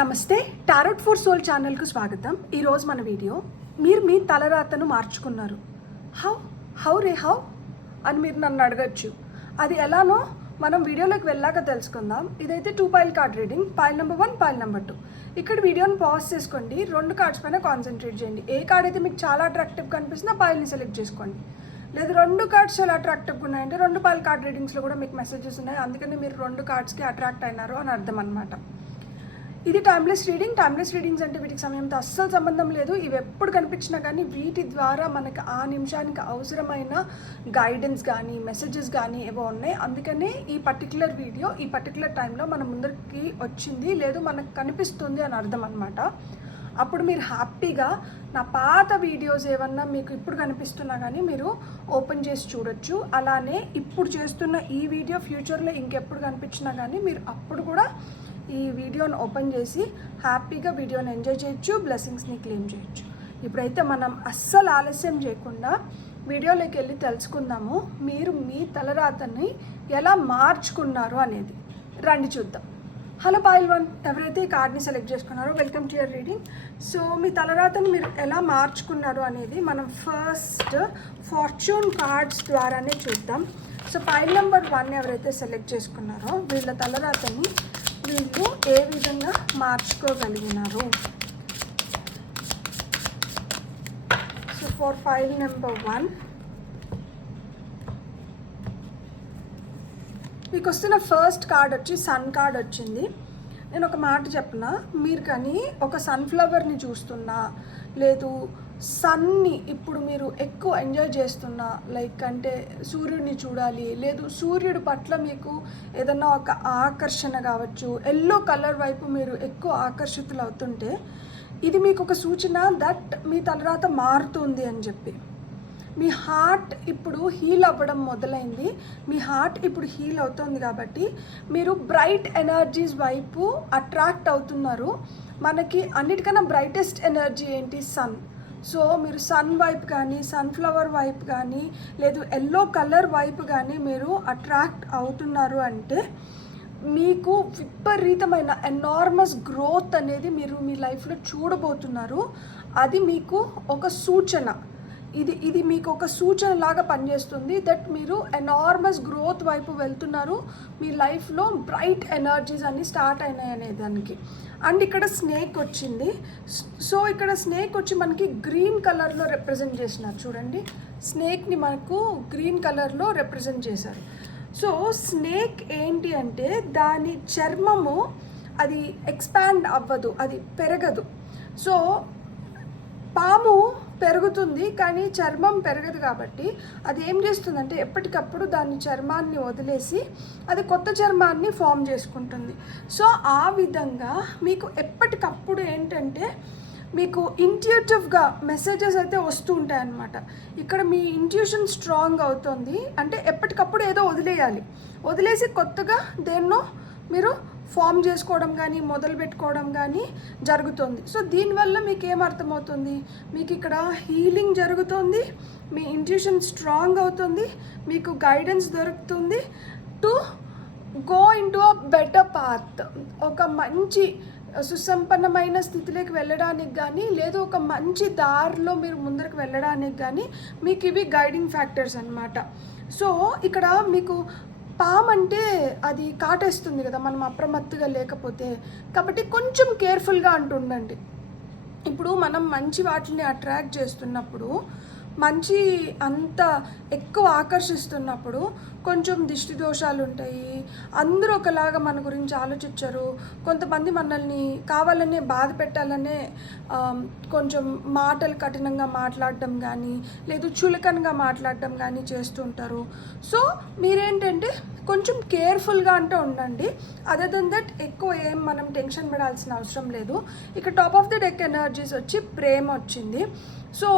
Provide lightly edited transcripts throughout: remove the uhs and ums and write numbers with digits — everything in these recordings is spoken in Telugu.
నమస్తే, టారోట్ ఫర్ సోల్ ఛానల్కు స్వాగతం. ఈరోజు మన వీడియో, మీరు మీ తలరాతను మార్చుకున్నారు. హౌ అని మీరు నన్ను అడగచ్చు. అది ఎలానో మనం వీడియోలోకి వెళ్ళాక తెలుసుకుందాం. ఇదైతే 2 pile card reading, pile number 1, pile number 2. ఇక్కడ వీడియోని పాజ్ చేసుకోండి, 2 కార్డ్స్ పైన కాన్సన్ట్రేట్ చేయండి. ఏ కార్డ్ అయితే మీకు చాలా అట్రాక్టివ్ కనిపిస్తుందో ఆ పైల్ని సెలెక్ట్ చేసుకోండి. లేదు 2 కార్డ్స్ చాలా అట్రాక్టివ్గా ఉన్నాయంటే 2 పైల్ కార్డ్ రీడింగ్స్లో కూడా మీకు మెసేజెస్ ఉన్నాయి, అందుకని మీరు 2 కార్డ్స్కి అట్రాక్ట్ అయినారు అని అర్థం అనమాట. ఇది టైమ్లెస్ రీడింగ్స్ అంటే వీటికి సమయంతో అస్సలు సంబంధం లేదు. ఇవి ఎప్పుడు కనిపించినా కానీ వీటి ద్వారా మనకి ఆ నిమిషానికి అవసరమైన గైడెన్స్ కానీ మెసేజెస్ కానీ ఏవో ఉన్నాయి. అందుకనే ఈ పర్టికులర్ వీడియో ఈ పర్టికులర్ టైంలో మన ముందరికి వచ్చింది, లేదు మనకు కనిపిస్తుంది అని అర్థం అనమాట. అప్పుడు మీరు హ్యాపీగా నా పాత వీడియోస్ ఏమన్నా మీకు ఇప్పుడు కనిపిస్తున్నా కానీ మీరు ఓపెన్ చేసి చూడొచ్చు. అలానే ఇప్పుడు చేస్తున్న ఈ వీడియో ఫ్యూచర్లో ఇంకెప్పుడు కనిపించినా కానీ మీరు అప్పుడు కూడా ఈ వీడియోని ఓపెన్ చేసి హ్యాపీగా వీడియోని ఎంజాయ్ చేయొచ్చు, బ్లెస్సింగ్స్ని క్లెయిమ్ చేయొచ్చు. ఇప్పుడైతే మనం అస్సలు ఆలస్యం చేయకుండా వీడియోలోకి వెళ్ళి తెలుసుకుందాము, మీరు మీ తలరాతని ఎలా మార్చుకున్నారు అనేది. రండి చూద్దాం. హలో పైల్ 1, ఎవరైతే ఈ కార్డ్ని సెలెక్ట్ చేసుకున్నారో welcome to your reading. So మీ తలరాతని మీరు ఎలా మార్చుకున్నారు అనేది మనం ఫస్ట్ ఫార్చ్యూన్ కార్డ్స్ ద్వారానే చూద్దాం. సో పైల్ నెంబర్ 1 ఎవరైతే సెలెక్ట్ చేసుకున్నారో వీళ్ళ తలరాతని వీళ్ళు ఏ విధంగా మార్చుకోగలిగినారు. సో ఫర్ ఫైల్ నెంబర్ 1 మీకు వస్తున్న ఫస్ట్ కార్డ్ వచ్చి సన్ కార్డ్ వచ్చింది. నేను ఒక మాట చెప్పనా, మీరు కానీ ఒక సన్ఫ్లవర్ని చూస్తున్నా, లేదు సన్ని ఇప్పుడు మీరు ఎక్కువ ఎంజాయ్ చేస్తున్నా, లైక్ అంటే సూర్యుడిని చూడాలి, లేదు సూర్యుడి పట్ల మీకు ఏదన్నా ఒక ఆకర్షణ కావచ్చు, ఎల్లో కలర్ వైపు మీరు ఎక్కువ ఆకర్షితులు అవుతుంటే ఇది మీకు ఒక సూచన దట్ మీ తలరాత మారుతుంది అని చెప్పి. మీ హార్ట్ ఇప్పుడు హీల్ అవ్వడం మొదలైంది, మీ హార్ట్ ఇప్పుడు హీల్ అవుతుంది కాబట్టి మీరు బ్రైట్ ఎనర్జీస్ వైపు అట్రాక్ట్ అవుతున్నారు. మనకి అన్నిటికన్నా బ్రైటెస్ట్ ఎనర్జీ ఏంటి? సన్. సో మీరు సన్ వైపు కానీ, సన్ఫ్లవర్ వైపు కానీ, లేదు ఎల్లో కలర్ వైపు కానీ మీరు అట్రాక్ట్ అవుతున్నారు అంటే మీకు విపరీతమైన ఎనార్మస్ గ్రోత్ అనేది మీరు మీ లైఫ్లో చూడబోతున్నారు. అది మీకు ఒక సూచన, ఇది మీకు ఒక సూచన లాగా పనిచేస్తుంది దట్ మీరు ఎనార్మస్ గ్రోత్ వైపు వెళ్తున్నారు, మీ లైఫ్లో బ్రైట్ ఎనర్జీస్ అన్నీ స్టార్ట్ అయినాయి అనే దానికి. అండ్ ఇక్కడ స్నేక్ వచ్చింది. సో ఇక్కడ స్నేక్ వచ్చి మనకి గ్రీన్ కలర్లో రిప్రజెంట్ చేసినారు. చూడండి, స్నేక్ని మనకు గ్రీన్ కలర్లో రిప్రజెంట్ చేశారు. సో స్నేక్ ఏంటి అంటే దాని చర్మము అది ఎక్స్పాండ్ అవ్వదు, అది పెరగదు. సో పాము పెరుగుతుంది కానీ చర్మం పెరగదు కాబట్టి అది ఏం చేస్తుందంటే ఎప్పటికప్పుడు దాని చర్మాన్ని వదిలేసి అది కొత్త చర్మాన్ని ఫామ్ చేసుకుంటుంది. సో ఆ విధంగా మీకు ఎప్పటికప్పుడు ఏంటంటే మీకు ఇంట్యూటివ్గా మెసేజెస్ అయితే వస్తూ ఉంటాయి అన్నమాట. ఇక్కడ మీ ఇంట్యూషన్ స్ట్రాంగ్ అవుతుంది అంటే ఎప్పటికప్పుడు ఏదో వదిలేసి కొత్తగా దేన్నో మీరు ఫామ్ చేసుకోవడం కానీ మొదలు పెట్టుకోవడం కానీ జరుగుతుంది. సో దీనివల్ల మీకు ఏమర్థమవుతుంది, మీకు ఇక్కడ హీలింగ్ జరుగుతుంది, మీ ఇంట్యూషన్ స్ట్రాంగ్ అవుతుంది, మీకు గైడెన్స్ దొరుకుతుంది to go into a better path. ఒక మంచి సుసంపన్నమైన స్థితిలోకి వెళ్ళడానికి కానీ, లేదు ఒక మంచి దారిలో మీరు ముందరకు వెళ్ళడానికి కానీ మీకు ఇవి గైడింగ్ ఫ్యాక్టర్స్ అన్నమాట. సో ఇక్కడ మీకు పాము అంటే అది కాటేస్తుంది కదా మనం అప్రమత్తుగా లేకపోతే, కాబట్టి కొంచెం కేర్ఫుల్గా అంటుండండి. ఇప్పుడు మనం మంచి వాటిని అట్రాక్ట్ చేస్తున్నప్పుడు, మంచి అంత ఎక్కువ ఆకర్షిస్తున్నప్పుడు కొంచెం దిష్టి దోషాలు ఉంటాయి, అందరూ ఒకలాగా మన గురించి ఆలోచించరు. కొంతమంది మనల్ని కావాలనే బాధ పెట్టాలనే కొంచెం మాటలు కఠినంగా మాట్లాడటం కానీ, లేదు చులకనగా మాట్లాడటం కానీ చేస్తుంటారు. సో మీరేంటంటే కొంచెం కేర్ఫుల్గా అంటూ ఉండండి. అదర్ దెన్ దట్ ఎక్కువ ఏం మనం టెన్షన్ పడాల్సిన అవసరం లేదు. ఇక్కడ top of the deck energies వచ్చి ప్రేమ వచ్చింది. సో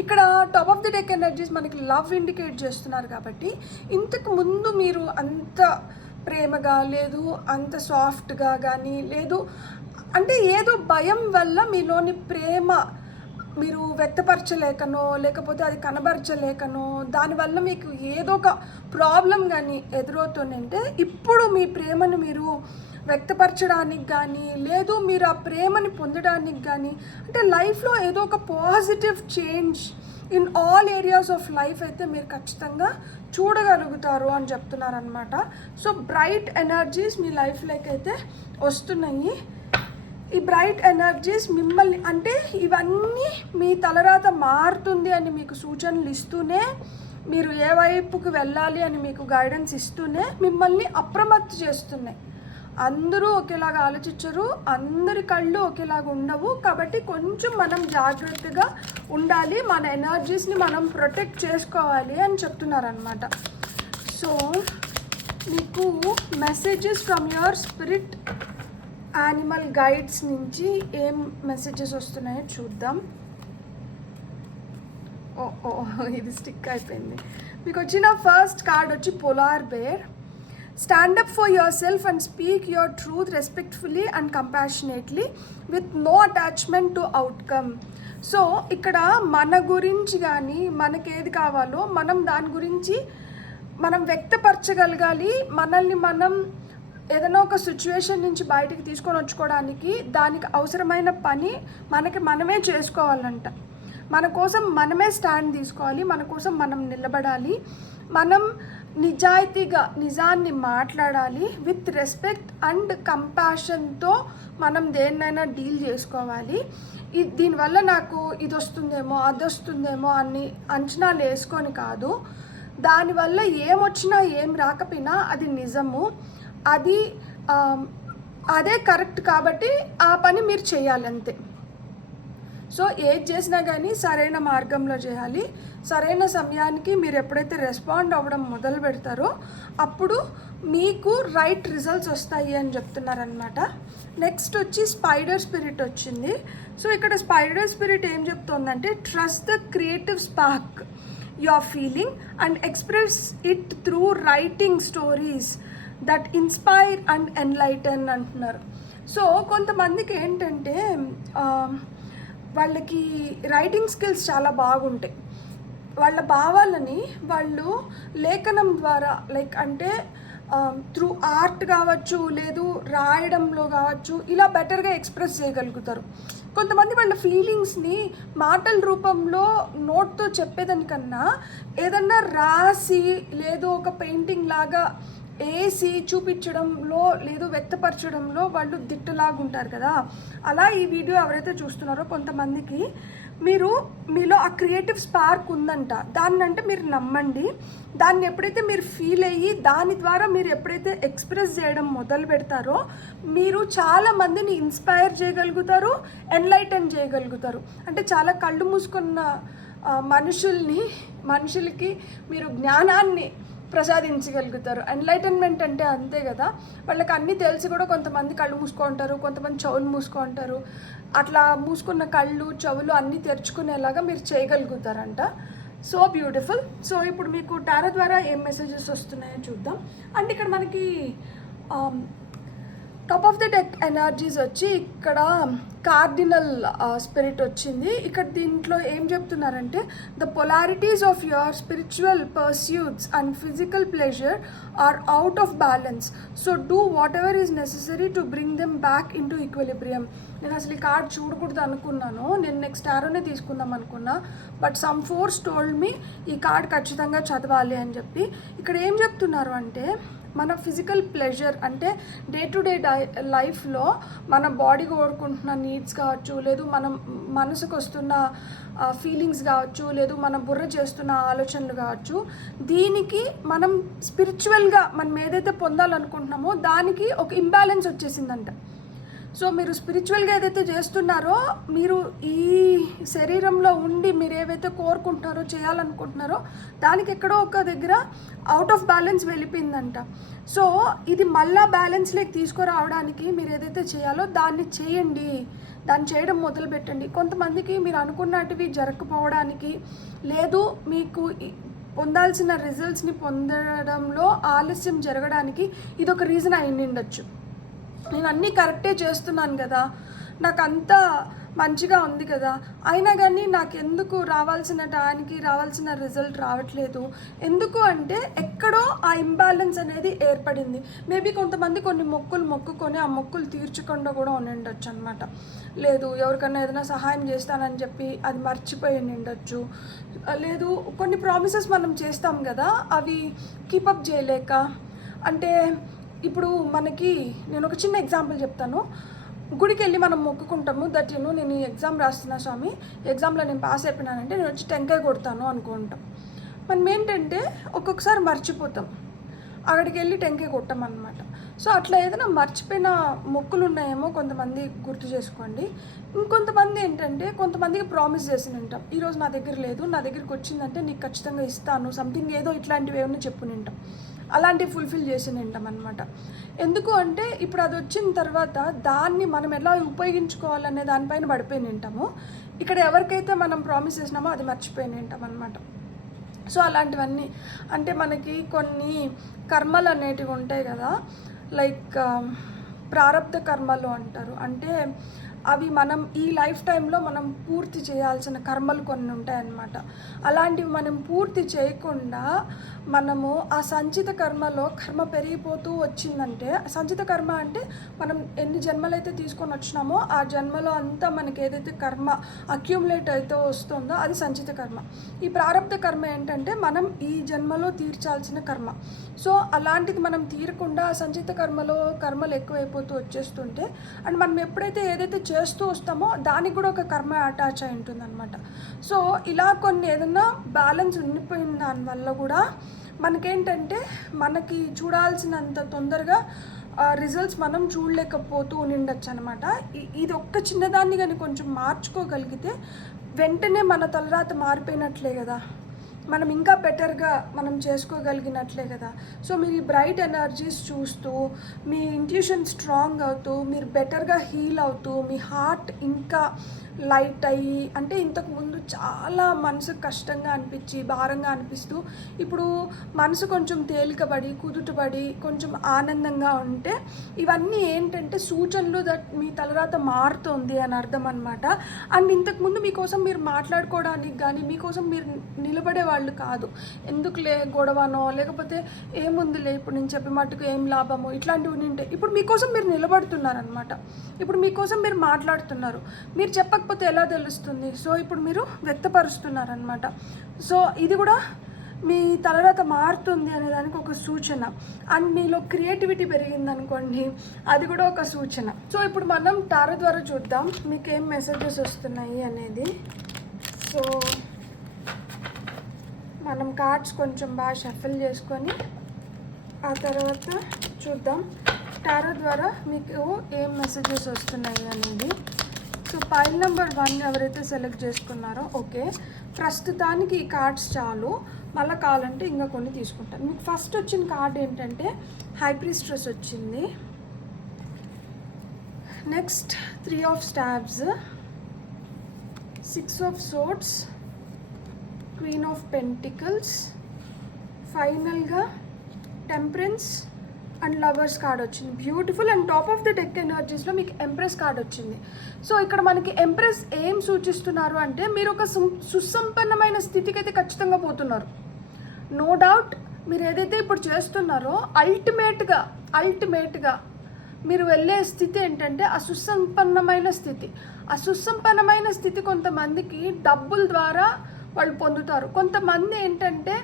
ఇక్కడ top of the deck energies మనకి లవ్ ఇండికేట్ చేస్తున్నారు కాబట్టి ఇంతకు ముందు మీరు అంత ప్రేమగా, లేదు అంత సాఫ్ట్గా కానీ, లేదు అంటే ఏదో భయం వల్ల మీలోని ప్రేమ మీరు వ్యక్తపరచలేకనో లేకపోతే అది కనబరచలేకనో దానివల్ల మీకు ఏదో ఒక ప్రాబ్లం కానీ ఎదురవుతుందంటే ఇప్పుడు మీ ప్రేమను మీరు వ్యక్తపరచడానికి కానీ లేదు మీరు ఆ ప్రేమని పొందడానికి కానీ అంటే లైఫ్లో ఏదో ఒక positive change in all areas of life అయితే మీరు ఖచ్చితంగా చూడగలుగుతారు అని చెప్తున్నారనమాట. సో బ్రైట్ ఎనర్జీస్ మీ లైఫ్లోకి అయితే వస్తున్నాయి. ఈ బ్రైట్ ఎనర్జీస్ మిమ్మల్ని అంటే ఇవన్నీ మీ తలరాత మారుతుంది అని మీకు సూచనలు ఇస్తూనే మీరు ఏ వైపుకు వెళ్ళాలి అని మీకు గైడెన్స్ ఇస్తూనే మిమ్మల్ని అప్రమత్తం చేస్తున్నాయి. అందరూ ఒకేలాగా ఆలోచించరు, అందరి కళ్ళు ఒకేలాగా ఉండవు. కాబట్టి కొంచెం మనం జాగ్రత్తగా ఉండాలి, మన ఎనర్జీస్ని మనం ప్రొటెక్ట్ చేసుకోవాలి అని చెప్తున్నారనమాట. సో మీకు messages from your spirit animal guides నుంచి ఏం మెసేజెస్ వస్తున్నాయో చూద్దాం. ఓ ఇది స్టిక్ అయిపోయింది. మీకు వచ్చిన ఫస్ట్ కార్డ్ వచ్చి polar bear. Stand up for yourself and speak your truth respectfully and compassionately with no attachment to outcome. So ఇక్కడ మన గురించి కానీ మనకేది కావాలో మనం దాని గురించి మనం వ్యక్తపరచగలగాలి. మనల్ని మనం ఏదైనా ఒక సిచ్యువేషన్ నుంచి బయటికి తీసుకొని వచ్చుకోవడానికి దానికి అవసరమైన పని మనకి మనమే చేసుకోవాలంట. మన కోసం మనమే స్టాండ్ తీసుకోవాలి, మన కోసం మనం నిలబడాలి, మనం నిజాయితీగా నిజాన్ని మాట్లాడాలి, విత్ రెస్పెక్ట్ అండ్ కంపాషన్తో మనం దేన్నైనా డీల్ చేసుకోవాలి. దీనివల్ల నాకు ఇది వస్తుందేమో అది వస్తుందేమో అని అంచనాలు వేసుకొని కాదు, దానివల్ల ఏమొచ్చినా ఏం రాకపోయినా అది నిజము, అదే కరెక్ట్ కాబట్టి ఆ పని మీరు చేయాలి అంతే. సో ఏది చేసినా కానీ సరైన మార్గంలో చేయాలి. సరైన సమయానికి మీరు ఎప్పుడైతే రెస్పాండ్ అవ్వడం మొదలు పెడతారో అప్పుడు మీకు రైట్ రిజల్ట్స్ వస్తాయి అని చెప్తున్నారనమాట. నెక్స్ట్ వచ్చి స్పైడర్ స్పిరిట్ వచ్చింది. సో ఇక్కడ స్పైడర్ స్పిరిట్ ఏం చెప్తుందంటే trust the creative spark you are feeling and express it through writing stories that inspire and enlighten అంటున్నారు. సో కొంతమందికి ఏంటంటే వాళ్ళకి రైటింగ్ స్కిల్స్ చాలా బాగుంటాయి. వాళ్ళ భావాలని వాళ్ళు లేఖనం ద్వారా అంటే త్రూ ఆర్ట్ కావచ్చు, లేదు రాయడంలో కావచ్చు, ఇలా బెటర్గా ఎక్స్ప్రెస్ చేయగలుగుతారు. కొంతమంది వాళ్ళ ఫీలింగ్స్ని మాటల రూపంలో నోట్తో చెప్పేదానికన్నా ఏదన్నా రాసి లేదు ఒక పెయింటింగ్ లాగా వేసి చూపించడంలో లేదు వ్యక్తపరచడంలో వాళ్ళు దిట్టలాగుంటారు కదా. అలా ఈ వీడియో ఎవరైతే చూస్తున్నారో కొంతమందికి మీలో ఆ క్రియేటివ్ స్పార్క్ ఉందంట. దాన్ని అంటే మీరు నమ్మండి. దాన్ని ఎప్పుడైతే మీరు ఫీల్ అయ్యి దాని ద్వారా మీరు ఎప్పుడైతే ఎక్స్ప్రెస్ చేయడం మొదలు పెడతారో మీరు చాలా మందిని ఇన్స్పైర్ చేయగలుగుతారు, ఎన్లైటన్ చేయగలుగుతారు. అంటే చాలా కళ్ళు మూసుకున్న మనుషులకి మీరు జ్ఞానాన్ని ప్రసాదించగలుగుతారు. ఎన్లైటన్మెంట్ అంటే అంతే కదా, వాళ్ళకి అన్నీ తెలిసి కూడా కొంతమంది కళ్ళు మూసుకుంటారు, కొంతమంది చెవులు మూసుకుంటారు. అట్లా మూసుకున్న కళ్ళు చెవులు అన్నీ తెరుచుకునేలాగా మీరు చేయగలుగుతారంట. So beautiful. సో ఇప్పుడు మీకు టారో ద్వారా ఏం మెసేజెస్ వస్తున్నాయో చూద్దాం. అంటే ఇక్కడ మనకి top of the deck energies వచ్చి ఇక్కడ కార్డినల్ స్పిరిట్ వచ్చింది. ఇక్కడ దీంట్లో ఏం చెప్తున్నారంటే the polarities of your spiritual pursuits and physical pleasure are out of balance. So do whatever is necessary to bring them back into equilibrium. నేను అసలు ఈ కార్డ్ చూడకూడదు అనుకున్నాను, నేను నెక్స్ట్ టారోనే తీసుకుందాం అనుకున్నా, but some force told me ఈ కార్డ్ ఖచ్చితంగా చదవాలి అని చెప్పి. ఇక్కడ ఏం చెప్తున్నారు అంటే మన ఫిజికల్ ప్లెజర్ అంటే డే టు డే లైఫ్లో మన బాడీ కోరుకుంటున్న నీడ్స్ కావచ్చు, లేదు మనం మనసుకు వస్తున్న ఫీలింగ్స్ కావచ్చు, లేదు మన బుర్ర చేస్తున్న ఆలోచనలు కావచ్చు, దీనికి మనం స్పిరిచువల్గా మనం ఏదైతే పొందాలనుకుంటున్నామో దానికి ఒక ఇంబ్యాలెన్స్ వచ్చేసిందంట. సో మీరు స్పిరిచువల్గా ఏదైతే చేస్తున్నారో మీరు ఈ శరీరంలో ఉండి మీరు ఏవైతే కోరుకుంటున్నారో చేయాలనుకుంటున్నారో దానికి ఎక్కడో ఒక దగ్గర అవుట్ ఆఫ్ బ్యాలెన్స్ వెళ్ళిపోయిందంట. సో ఇది మళ్ళా బ్యాలెన్స్లోకి తీసుకురావడానికి మీరు ఏదైతే చేయాలో దాన్ని చేయండి, దాన్ని చేయడం మొదలు పెట్టండి. కొంతమందికి మీరు అనుకున్నటివి జరగకపోవడానికి లేదు మీకు పొందాల్సిన రిజల్ట్స్ని పొందడంలో ఆలస్యం జరగడానికి ఇదొక రీజన్ అయి ఉండొచ్చు. నేను అన్నీ కరెక్టే చేస్తున్నాను కదా, నాకు అంతా మంచిగా ఉంది కదా, అయినా కానీ నాకు ఎందుకు రావాల్సిన టైంకి రావాల్సిన రిజల్ట్ రావట్లేదు? ఎందుకు అంటే ఎక్కడో ఆ ఇంబ్యాలెన్స్ అనేది ఏర్పడింది. మేబీ కొంతమంది కొన్ని మొక్కులు మొక్కుకొని ఆ మొక్కులు తీర్చకుండా కూడా ఉండిండొచ్చు అనమాట. లేదు ఎవరికన్నా ఏదైనా సహాయం చేస్తానని చెప్పి అది మర్చిపోయి ఉండొచ్చు. లేదు కొన్ని ప్రామిసెస్ మనం చేస్తాం కదా, అవి కీపప్ చేయలేక. అంటే ఇప్పుడు మనకి నేను ఒక చిన్న ఎగ్జాంపుల్ చెప్తాను. గుడికి వెళ్ళి మనం మొక్కుకుంటాము దట్ నేను ఈ ఎగ్జామ్ రాస్తున్నా స్వామి, ఎగ్జామ్లో నేను పాస్ అయిపోయినానంటే నేను వచ్చి టెంకాయ కొడతాను అనుకుంటాం. మనం ఏంటంటే ఒక్కొక్కసారి మర్చిపోతాం, అక్కడికి వెళ్ళి టెంకాయ కొట్టామన్నమాట. సో అట్లా ఏదైనా మర్చిపోయిన మొక్కులు ఉన్నాయేమో కొంతమంది గుర్తు చేసుకోండి. ఇంకొంతమంది ఏంటంటే కొంతమందికి ప్రామిస్ చేసి ఉంటాం, ఈరోజు నా దగ్గర లేదు, నా దగ్గరికి వచ్చిందంటే నీకు ఖచ్చితంగా ఇస్తాను, సంథింగ్ ఏదో ఇట్లాంటివి ఏమైనా చెప్పు నింటాం. అలాంటివి ఫుల్ఫిల్ చేసి నింటాం అనమాట. ఎందుకు అంటే ఇప్పుడు అది వచ్చిన తర్వాత దాన్ని మనం ఎలా ఉపయోగించుకోవాలనే దానిపైన పడిపోయి నింటాము. ఇక్కడ ఎవరికైతే మనం ప్రామిస్ చేసినామో అది మర్చిపోయి నింటాం అనమాట. సో అలాంటివన్నీ అంటే మనకి కొన్ని కర్మలు అనేటివి ఉంటాయి కదా, లైక్ ప్రారబ్ధ కర్మలు అంటారు. అంటే అవి మనం ఈ లైఫ్ టైంలో మనం పూర్తి చేయాల్సిన కర్మలు కొన్ని ఉంటాయన్నమాట. అలాంటివి మనం పూర్తి చేయకుండా మనము ఆ సంచిత కర్మలో కర్మ పెరిగిపోతూ వచ్చిందంటే, సంచిత కర్మ అంటే మనం ఎన్ని జన్మలైతే తీసుకొని వచ్చినామో ఆ జన్మలో అంతా మనకి ఏదైతే కర్మ అక్యూములేట్ అయితే వస్తుందో అది సంచిత కర్మ. ఈ ప్రారబ్ధ కర్మ ఏంటంటే మనం ఈ జన్మలో తీర్చాల్సిన కర్మ. సో అలాంటిది మనం తీరకుండా ఆ సంచిత కర్మలో కర్మలు ఎక్కువైపోతూ వచ్చేస్తుంటే, అండ్ మనం ఎప్పుడైతే ఏదైతే చేస్తూ వస్తామో దానికి కూడా ఒక కర్మ అటాచ్ అయి ఉంటుంది అనమాట. సో ఇలా కొన్ని ఏదైనా బ్యాలెన్స్ ఉండిపోయిన దానివల్ల కూడా మనకేంటంటే మనకి చూడాల్సినంత తొందరగా రిజల్ట్స్ మనం చూడలేకపోతూ ఉండొచ్చు అనమాట. ఇది ఒక్క చిన్నదాన్ని కానీ కొంచెం మార్చుకోగలిగితే వెంటనే మన తలరాత మారిపోయినట్లే కదా, మనం ఇంకా బెటర్గా మనం చేసుకోగలిగినట్లే కదా. సో మీరు ఈ బ్రైట్ ఎనర్జీస్ చూస్తూ మీ ఇంట్యూషన్ స్ట్రాంగ్ అవుతూ మీరు బెటర్గా హీల్ అవుతూ మీ హార్ట్ ఇంకా లైట్ అయ్యి, అంటే ఇంతకుముందు చాలా మనసు కష్టంగా అనిపించి భారంగా అనిపిస్తూ ఇప్పుడు మనసు కొంచెం తేలికబడి కుదుటపడి కొంచెం ఆనందంగా ఉంటే ఇవన్నీ ఏంటంటే సూచనలు దట్ మీ తలరాత మారుతుంది అని అర్థం అనమాట. అండ్ ఇంతకుముందు మీకోసం మీరు మాట్లాడుకోవడానికి కానీ మీకోసం మీరు నిలబడే వాళ్ళు కాదు. ఎందుకులే గొడవనో లేకపోతే ఏముందిలే ఇప్పుడు నేను చెప్పే మట్టుకు ఏం లాభమో ఇట్లాంటివి ఉంటే ఇప్పుడు మీకోసం మీరు నిలబడుతున్నారనమాట. ఇప్పుడు మీకోసం మీరు మాట్లాడుతున్నారు, మీరు చెప్పకపోతే ఎలా తెలుస్తుంది? సో ఇప్పుడు మీరు వ్యక్తపరుస్తున్నారనమాట. సో ఇది కూడా మీ తలరాత మారుతుంది అనే దానికి ఒక సూచన. అండ్ మీలో క్రియేటివిటీ పెరిగిందనుకోండి, అది కూడా ఒక సూచన. సో ఇప్పుడు మనం టారో ద్వారా చూద్దాం మీకు ఏం మెసేజెస్ వస్తున్నాయి అనేది. సో మనం కార్డ్స్ కొంచెం బాగా షఫిల్ చేసుకొని ఆ తర్వాత చూద్దాం టారో ద్వారా మీకు ఏం మెసేజెస్ వస్తున్నాయి అనేది. సో పైల్ నెంబర్ 1 ఎవరైతే సెలెక్ట్ చేసుకున్నారో ఓకే, ప్రస్తుతానికి ఈ కార్డ్స్ చాలు, మళ్ళీ కావాలంటే ఇంకా కొన్ని తీసుకుంటాను. మీకు ఫస్ట్ వచ్చిన కార్డ్ ఏంటంటే హై ప్రీస్ట్రెస్ వచ్చింది. Next 3 of staves, 6 of swords, queen of pentacles, ఫైనల్గా టెంపరెన్స్ అండ్ లవర్స్ కార్డ్ వచ్చింది. Beautiful. And top of the deck ఎనర్జీస్లో మీకు ఎంప్రెస్ కార్డ్ వచ్చింది. సో ఇక్కడ మనకి ఎంప్రెస్ ఏం సూచిస్తున్నారు అంటే మీరు ఒక సుసంపన్నమైన స్థితికి అయితే ఖచ్చితంగా పోతున్నారు. నో డౌట్ మీరు ఏదైతే ఇప్పుడు చేస్తున్నారో అల్టిమేట్గా మీరు వెళ్ళే స్థితి ఏంటంటే ఆ సుసంపన్నమైన స్థితి. ఆ సుసంపన్నమైన స్థితి కొంతమందికి డబ్బుల ద్వారా వాళ్ళు పొందుతారు. కొంతమంది ఏంటంటే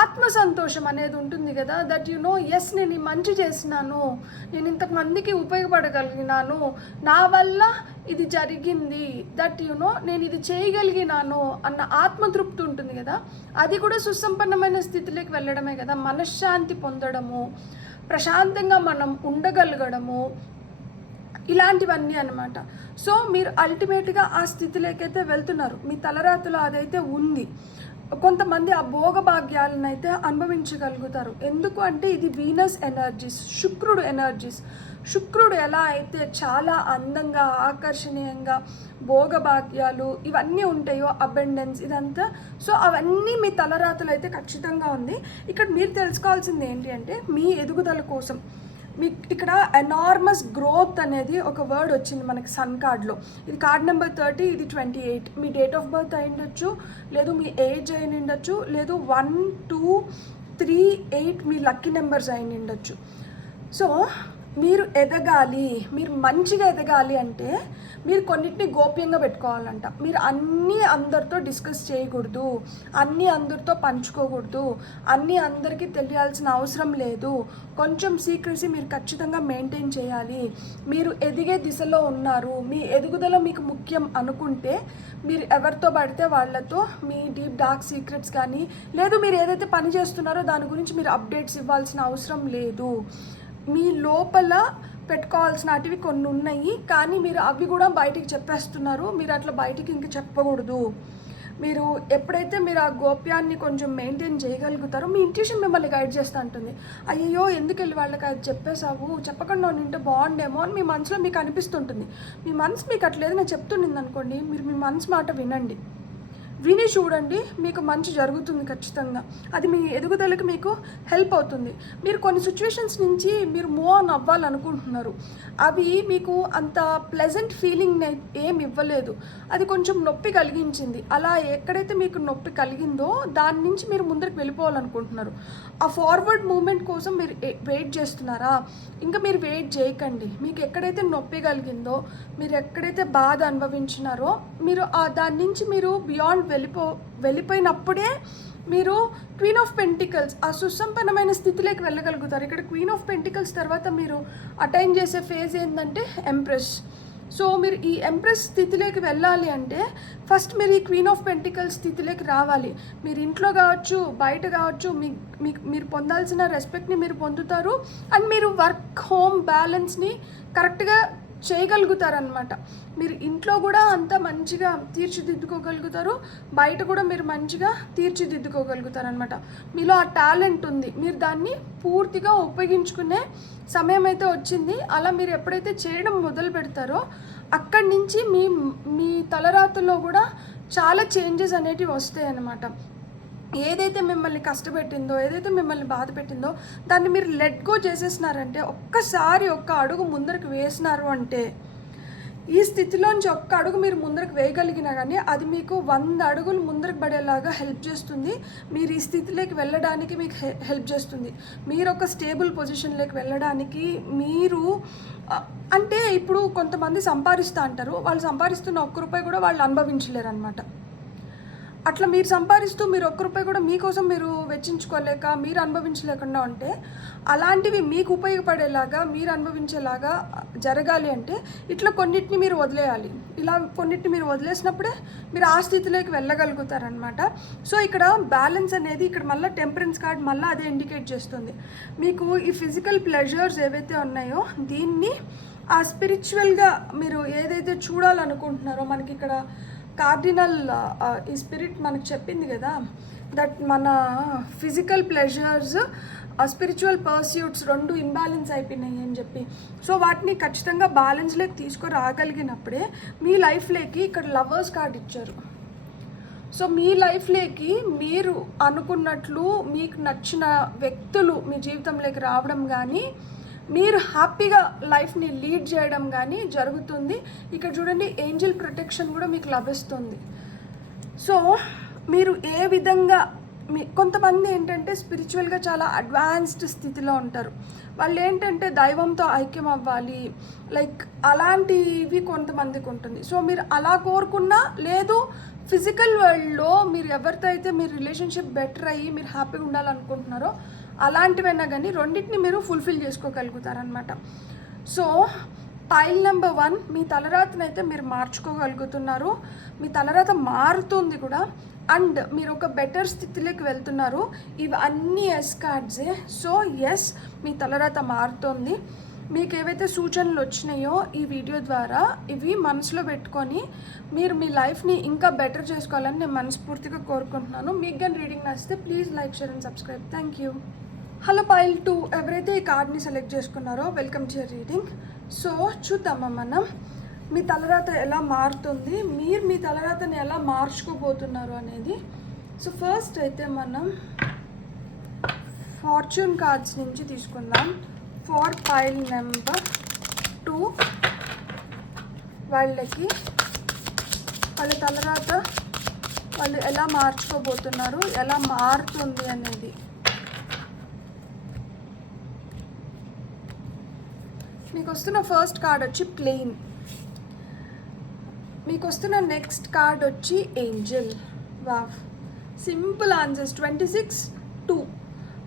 ఆత్మ సంతోషం అనేది ఉంటుంది కదా, దట్ ఎస్ నేను ఈ మంచి చేసినాను, నేను ఇంతమందికి ఉపయోగపడగలిగినాను, నా వల్ల ఇది జరిగింది, దట్ నేను ఇది చేయగలిగినాను అన్న ఆత్మతృప్తి ఉంటుంది కదా, అది కూడా సుసంపన్నమైన స్థితిలోకి వెళ్ళడమే కదా. మనశ్శాంతి పొందడము, ప్రశాంతంగా మనం ఉండగలగడము, ఇలాంటివన్నీ అనమాట. సో మీరు అల్టిమేట్గా ఆ స్థితిలోకైతే వెళ్తున్నారు, మీ తలరాతలో అదైతే ఉంది. కొంతమంది ఆ భోగభాగ్యాలను అయితే అనుభవించగలుగుతారు. ఎందుకు అంటే ఇది వీనస్ ఎనర్జీస్, శుక్రుడు ఎనర్జీస్. శుక్రుడు ఎలా అయితే చాలా అందంగా ఆకర్షణీయంగా భోగభాగ్యాలు ఇవన్నీ ఉంటాయో, అబెండెన్స్ ఇదంతా, సో అవన్నీ మీ తలరాతలు అయితే ఖచ్చితంగా ఉంది. ఇక్కడ మీరు తెలుసుకోవాల్సింది ఏంటి అంటే మీ ఎదుగుదల కోసం మీకు ఇక్కడ ఎనార్మస్ గ్రోత్ అనేది ఒక వర్డ్ వచ్చింది మనకి సన్ కార్డ్లో. ఇది కార్డ్ నెంబర్ 30, ఇది 28. మీ డేట్ ఆఫ్ బర్త్ అయి ఉండొచ్చు, లేదు మీ ఏజ్ అయి ఉండొచ్చు, లేదు 1, 2, 3, 8 మీ లక్కీ నెంబర్స్ అయి ఉండొచ్చు. సో మీరు ఎదగాలి, మీరు మంచిగా ఎదగాలి అంటే మీరు కొన్నిటిని గోప్యంగా పెట్టుకోవాలంట. మీరు అన్నీ అందరితో డిస్కస్ చేయకూడదు, అన్నీ అందరితో పంచుకోకూడదు, అన్నీ అందరికీ తెలియాల్సిన అవసరం లేదు. కొంచెం సీక్రెసీ మీరు ఖచ్చితంగా మెయింటైన్ చేయాలి. మీరు ఎదిగే దిశలో ఉన్నారు, మీ ఎదుగుదల మీకు ముఖ్యం అనుకుంటే మీరు ఎవరితో పడితే వాళ్ళతో మీ డీప్ డార్క్ సీక్రెట్స్ కానీ, లేదు మీరు ఏదైతే పని చేస్తున్నారో దాని గురించి మీరు అప్డేట్స్ ఇవ్వాల్సిన అవసరం లేదు. మీ లోపల పెట్టుకోవాల్సినవి కొన్ని ఉన్నాయి, కానీ మీరు అవి కూడా బయటికి చెప్పేస్తున్నారు. మీరు అట్లా బయటికి ఇంక చెప్పకూడదు. మీరు ఎప్పుడైతే మీరు ఆ గోప్యాన్ని కొంచెం మెయింటైన్ చేయగలుగుతారో మీ ఇంట్యూషన్ మిమ్మల్ని గైడ్ చేస్తూ ఉంటుంది. అయ్యో ఎందుకు వెళ్ళి వాళ్ళకి అది చెప్పేసావు, చెప్పకుండా ఉంటే బాగుండేమో అని మీ మనసులో మీకు అనిపిస్తుంటుంది. మీ మనసు మీకు అట్లేదు నేను చెప్తుండింది అనుకోండి, మీరు మీ మనసు మాట వినండి, విని చూడండి, మీకు మంచి జరుగుతుంది ఖచ్చితంగా. అది మీ ఎదుగుదలకు మీకు హెల్ప్ అవుతుంది. మీరు కొన్ని సిచ్యువేషన్స్ నుంచి మీరు మూవ్ ఆన్ అవ్వాలనుకుంటున్నారు, అవి మీకు అంత ప్లెజెంట్ ఫీలింగ్ ఏం ఇవ్వలేదు, అది కొంచెం నొప్పి కలిగించింది. అలా ఎక్కడైతే మీకు నొప్పి కలిగిందో దాని నుంచి మీరు ముందరికి వెళ్ళిపోవాలనుకుంటున్నారు. ఆ ఫార్వర్డ్ మూమెంట్ కోసం మీరు వెయిట్ చేస్తున్నారా? ఇంకా మీరు వెయిట్ చేయకండి. మీకు ఎక్కడైతే నొప్పి కలిగిందో, మీరు ఎక్కడైతే బాధ అనుభవించినారో, మీరు దాని నుంచి మీరు బియాండ్ వెళ్ళిపోయినప్పుడే మీరు క్వీన్ ఆఫ్ పెంటికల్స్ ఆ సుసంపన్నమైన స్థితిలోకి వెళ్ళగలుగుతారు. ఇక్కడ క్వీన్ ఆఫ్ పెంటికల్స్ తర్వాత మీరు అటైన్ చేసే ఫేజ్ ఏంటంటే ఎంప్రెస్. సో మీరు ఈ ఎంప్రెస్ స్థితిలోకి వెళ్ళాలి అంటే ఫస్ట్ మీరు ఈ క్వీన్ ఆఫ్ పెంటికల్స్ స్థితిలోకి రావాలి. మీరు ఇంట్లో కావచ్చు, బయట కావచ్చు, మీరు పొందాల్సిన రెస్పెక్ట్ని మీరు పొందుతారు. అండ్ మీరు వర్క్ హోమ్ బ్యాలెన్స్ని కరెక్ట్గా చేయగలుగుతారనమాట. మీరు ఇంట్లో కూడా అంత మంచిగా తీర్చిదిద్దుకోగలుగుతారు, బయట కూడా మీరు మంచిగా తీర్చిదిద్దుకోగలుగుతారనమాట. మీలో ఆ టాలెంట్ ఉంది, మీరు దాన్ని పూర్తిగా ఉపయోగించుకునే సమయం అయితే వచ్చింది. అలా మీరు ఎప్పుడైతే చేయడం మొదలు పెడతారో అక్కడి నుంచి మీ తలరాతల్లో కూడా చాలా చేంజెస్ అనేటివి వస్తాయి అన్నమాట. ఏదైతే మిమ్మల్ని కష్టపెట్టిందో, ఏదైతే మిమ్మల్ని బాధ పెట్టిందో దాన్ని మీరు లెట్ గో చేసేసినారంటే, ఒక్కసారి ఒక్క అడుగు ముందరకు వేసినారు అంటే, ఈ స్థితిలోంచి ఒక్క అడుగు మీరు ముందరకు వేయగలిగినా కానీ అది మీకు 100 అడుగులు ముందరకు పడేలాగా హెల్ప్ చేస్తుంది. మీరు ఈ స్థితిలోకి వెళ్ళడానికి మీకు హెల్ప్ చేస్తుంది. మీరు ఒక స్టేబుల్ పొజిషన్లోకి వెళ్ళడానికి మీరు అంటే ఇప్పుడు కొంతమంది సంపాదిస్తూ అంటారు, వాళ్ళు సంపాదిస్తున్న ఒక్క రూపాయి కూడా వాళ్ళు అనుభవించలేరు అనమాట. అట్లా మీరు సంపాదిస్తూ మీరు ఒక్క రూపాయి కూడా మీకోసం మీరు వెచ్చించుకోలేక మీరు అనుభవించలేకుండా ఉంటే, అలాంటివి మీకు ఉపయోగపడేలాగా మీరు అనుభవించేలాగా జరగాలి అంటే ఇట్లా కొన్నిటిని మీరు వదిలేయాలి. ఇలా కొన్నిటిని మీరు వదిలేసినప్పుడే మీరు ఆ స్థితిలోకి వెళ్ళగలుగుతారనమాట. సో ఇక్కడ బ్యాలెన్స్ అనేది ఇక్కడ మళ్ళీ టెంపరెన్స్ కార్డ్ మళ్ళీ అదే ఇండికేట్ చేస్తుంది. మీకు ఈ ఫిజికల్ ప్లెజర్స్ ఏవైతే ఉన్నాయో దీన్ని ఆ స్పిరిచువల్గా మీరు ఏదైతే చూడాలనుకుంటున్నారో, మనకి ఇక్కడ కార్డినల్ ఈ స్పిరిట్ మనకు చెప్పింది కదా, దట్ మన ఫిజికల్ ప్లెజర్స్ స్పిరిచువల్ పర్స్యూట్స్ రెండు ఇంబ్యాలెన్స్ అయిపోయినాయి అని చెప్పి. సో వాటిని ఖచ్చితంగా బ్యాలెన్స్లోకి తీసుకురాగలిగినప్పుడే మీ లైఫ్లోకి ఇక్కడ లవర్స్ కార్డ్ ఇచ్చారు. సో మీ లైఫ్లోకి మీరు అనుకున్నట్లు మీకు నచ్చిన వ్యక్తులు మీ జీవితంలోకి రావడం కానీ, మీరు హ్యాపీగా లైఫ్ని లీడ్ చేయడం కానీ జరుగుతుంది. ఇక్కడ చూడండి ఏంజెల్ ప్రొటెక్షన్ కూడా మీకు లభిస్తుంది. సో మీరు ఏ విధంగా కొంతమంది ఏంటంటే స్పిరిచువల్గా చాలా అడ్వాన్స్డ్ స్థితిలో ఉంటారు. వాళ్ళు ఏంటంటే దైవంతో ఐక్యం అవ్వాలి, లైక్ అలాంటివి కొంతమందికి ఉంటుంది. సో మీరు అలా కోరుకున్నా, లేదు ఫిజికల్ వరల్డ్లో మీరు ఎవరితో అయితే మీరు రిలేషన్షిప్ బెటర్ అయ్యి మీరు హ్యాపీగా ఉండాలనుకుంటున్నారో అలాంటివైనా కానీ రెండింటిని మీరు ఫుల్ఫిల్ చేసుకోగలుగుతారనమాట. సో పైల్ నెంబర్ 1, మీ తలరాతనైతే మీరు మార్చుకోగలుగుతున్నారు, మీ తలరాత మారుతుంది కూడా, అండ్ మీరు ఒక బెటర్ స్థితిలోకి వెళ్తున్నారు. ఇవి అన్నీ ఎస్ కార్డ్సే. సో ఎస్, మీ తలరాత మారుతుంది. మీకు ఏవైతే సూచనలు వచ్చినాయో ఈ వీడియో ద్వారా ఇవి మనసులో పెట్టుకొని మీరు మీ లైఫ్ని ఇంకా బెటర్ చేసుకోవాలని నేను మనస్ఫూర్తిగా కోరుకుంటున్నాను. మీకు కానీ రీడింగ్ నచ్చితే please like, share and subscribe. Thank you. Hello pile 2, ఎవరైతే ఈ కార్డ్ని సెలెక్ట్ చేసుకున్నారో welcome to your reading. So చూద్దామా మనం మీ తలరాత ఎలా మారుతుంది, మీరు మీ తలరాతని ఎలా మార్చుకోబోతున్నారు అనేది. సో ఫస్ట్ అయితే మనం ఫార్చ్యూన్ కార్డ్స్ నుంచి తీసుకుందాం. ఫర్ పైల్ నెంబర్ 2 వాళ్ళకి వాళ్ళ తర్వాత వాళ్ళు ఎలా మార్చుకోబోతున్నారు, ఎలా మారుతుంది అనేది. మీకు వస్తున్న ఫస్ట్ కార్డ్ వచ్చి ప్లెయిన్, మీకు వస్తున్న నెక్స్ట్ కార్డ్ వచ్చి ఏంజల్. Wow, simple answers. 26 2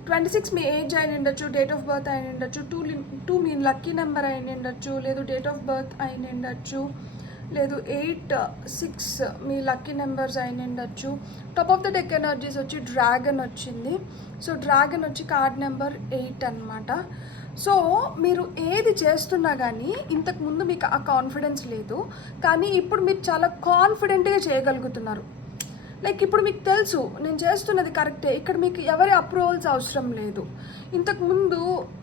26 మీ ఏజ్ అయిన ఉండొచ్చు, డేట్ ఆఫ్ బర్త్ అయిన ఉండొచ్చు, 2 మీ లక్కీ నెంబర్ అయిన ఉండొచ్చు, లేదు డేట్ ఆఫ్ బర్త్ అయిన ఉండొచ్చు, లేదు 8 6 మీ లక్కీ నెంబర్స్ అయిన ఉండొచ్చు. Top of the deck energies వచ్చి డ్రాగన్ వచ్చింది. సో డ్రాగన్ వచ్చి కార్డ్ నెంబర్ 8 అనమాట. సో మీరు ఏది చేస్తున్నా కానీ ఇంతకుముందు మీకు ఆ కాన్ఫిడెన్స్ లేదు, కానీ ఇప్పుడు మీరు చాలా కాన్ఫిడెంట్గా చేయగలుగుతున్నారు. లైక్ ఇప్పుడు మీకు తెలుసు నేను చేస్తున్నది కరెక్టే, ఇక్కడ మీకు ఎవరి అప్రూవల్స్ అవసరం లేదు. ఇంతకుముందు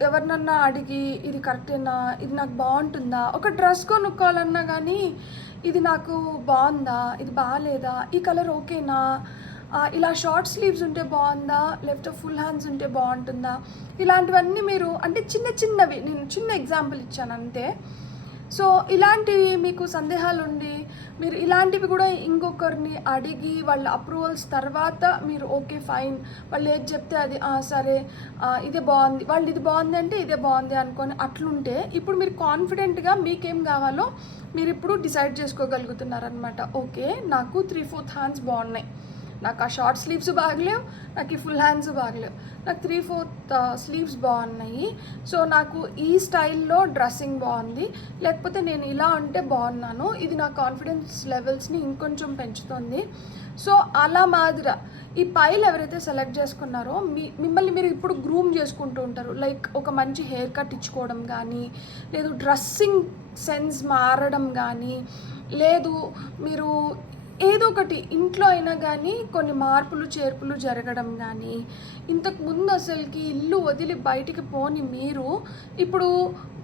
ఎవరినన్నా అడిగి ఇది కరెక్టేనా, ఇది నాకు బాగుంటుందా, ఒక డ్రెస్ కొనుక్కోవాలన్నా కానీ ఇది నాకు బాగుందా, ఇది బాగాలేదా, ఈ కలర్ ఓకేనా, ఇలా షార్ట్ స్లీవ్స్ ఉంటే బాగుందా, లేకపోతే ఫుల్ హ్యాండ్స్ ఉంటే బాగుంటుందా, ఇలాంటివన్నీ మీరు అంటే చిన్న చిన్నవి, నేను చిన్న ఎగ్జాంపుల్ ఇచ్చాను అంతే. సో ఇలాంటివి మీకు సందేహాలు ఉండి మీరు ఇలాంటివి కూడా ఇంకొకరిని అడిగి వాళ్ళ అప్రూవల్స్ తర్వాత మీరు ఓకే ఫైన్ వాళ్ళు ఏది చెప్తే అది సరే ఇదే బాగుంది, వాళ్ళు ఇది బాగుంది అంటే ఇదే బాగుంది అనుకొని అట్లుంటే ఇప్పుడు మీరు కాన్ఫిడెంట్గా మీకేం కావాలో మీరు ఇప్పుడు డిసైడ్ చేసుకోగలుగుతున్నారనమాట. ఓకే నాకు 3/4 హ్యాండ్స్ బాగున్నాయి, నాకు ఆ షార్ట్ స్లీవ్స్ బాగలేవు, నాకు ఈ ఫుల్ హ్యాండ్స్ బాగలేవు, నాకు 3/4 స్లీవ్స్ బాగున్నాయి, సో నాకు ఈ స్టైల్లో డ్రెస్సింగ్ బాగుంది, లేకపోతే నేను ఇలా ఉంటే బాగున్నాను, ఇది నా కాన్ఫిడెన్స్ లెవెల్స్ని ఇంకొంచెం పెంచుతుంది. సో అలా మాదిర ఈ పైల్ ఎవరైతే సెలెక్ట్ చేసుకున్నారో మిమ్మల్ని మీరు ఇప్పుడు గ్రూమ్ చేసుకుంటూ ఉంటారు. లైక్ ఒక మంచి హెయిర్ కట్ ఇచ్చుకోవడం కానీ, లేదు డ్రెస్సింగ్ సెన్స్ మారడం కానీ, లేదు మీరు ఏదో ఒకటి ఇంట్లో అయినా కానీ కొన్ని మార్పులు చేర్పులు జరగడం కానీ, ఇంతకుముందు అసలుకి ఇల్లు వదిలి బయటికి పోని మీరు ఇప్పుడు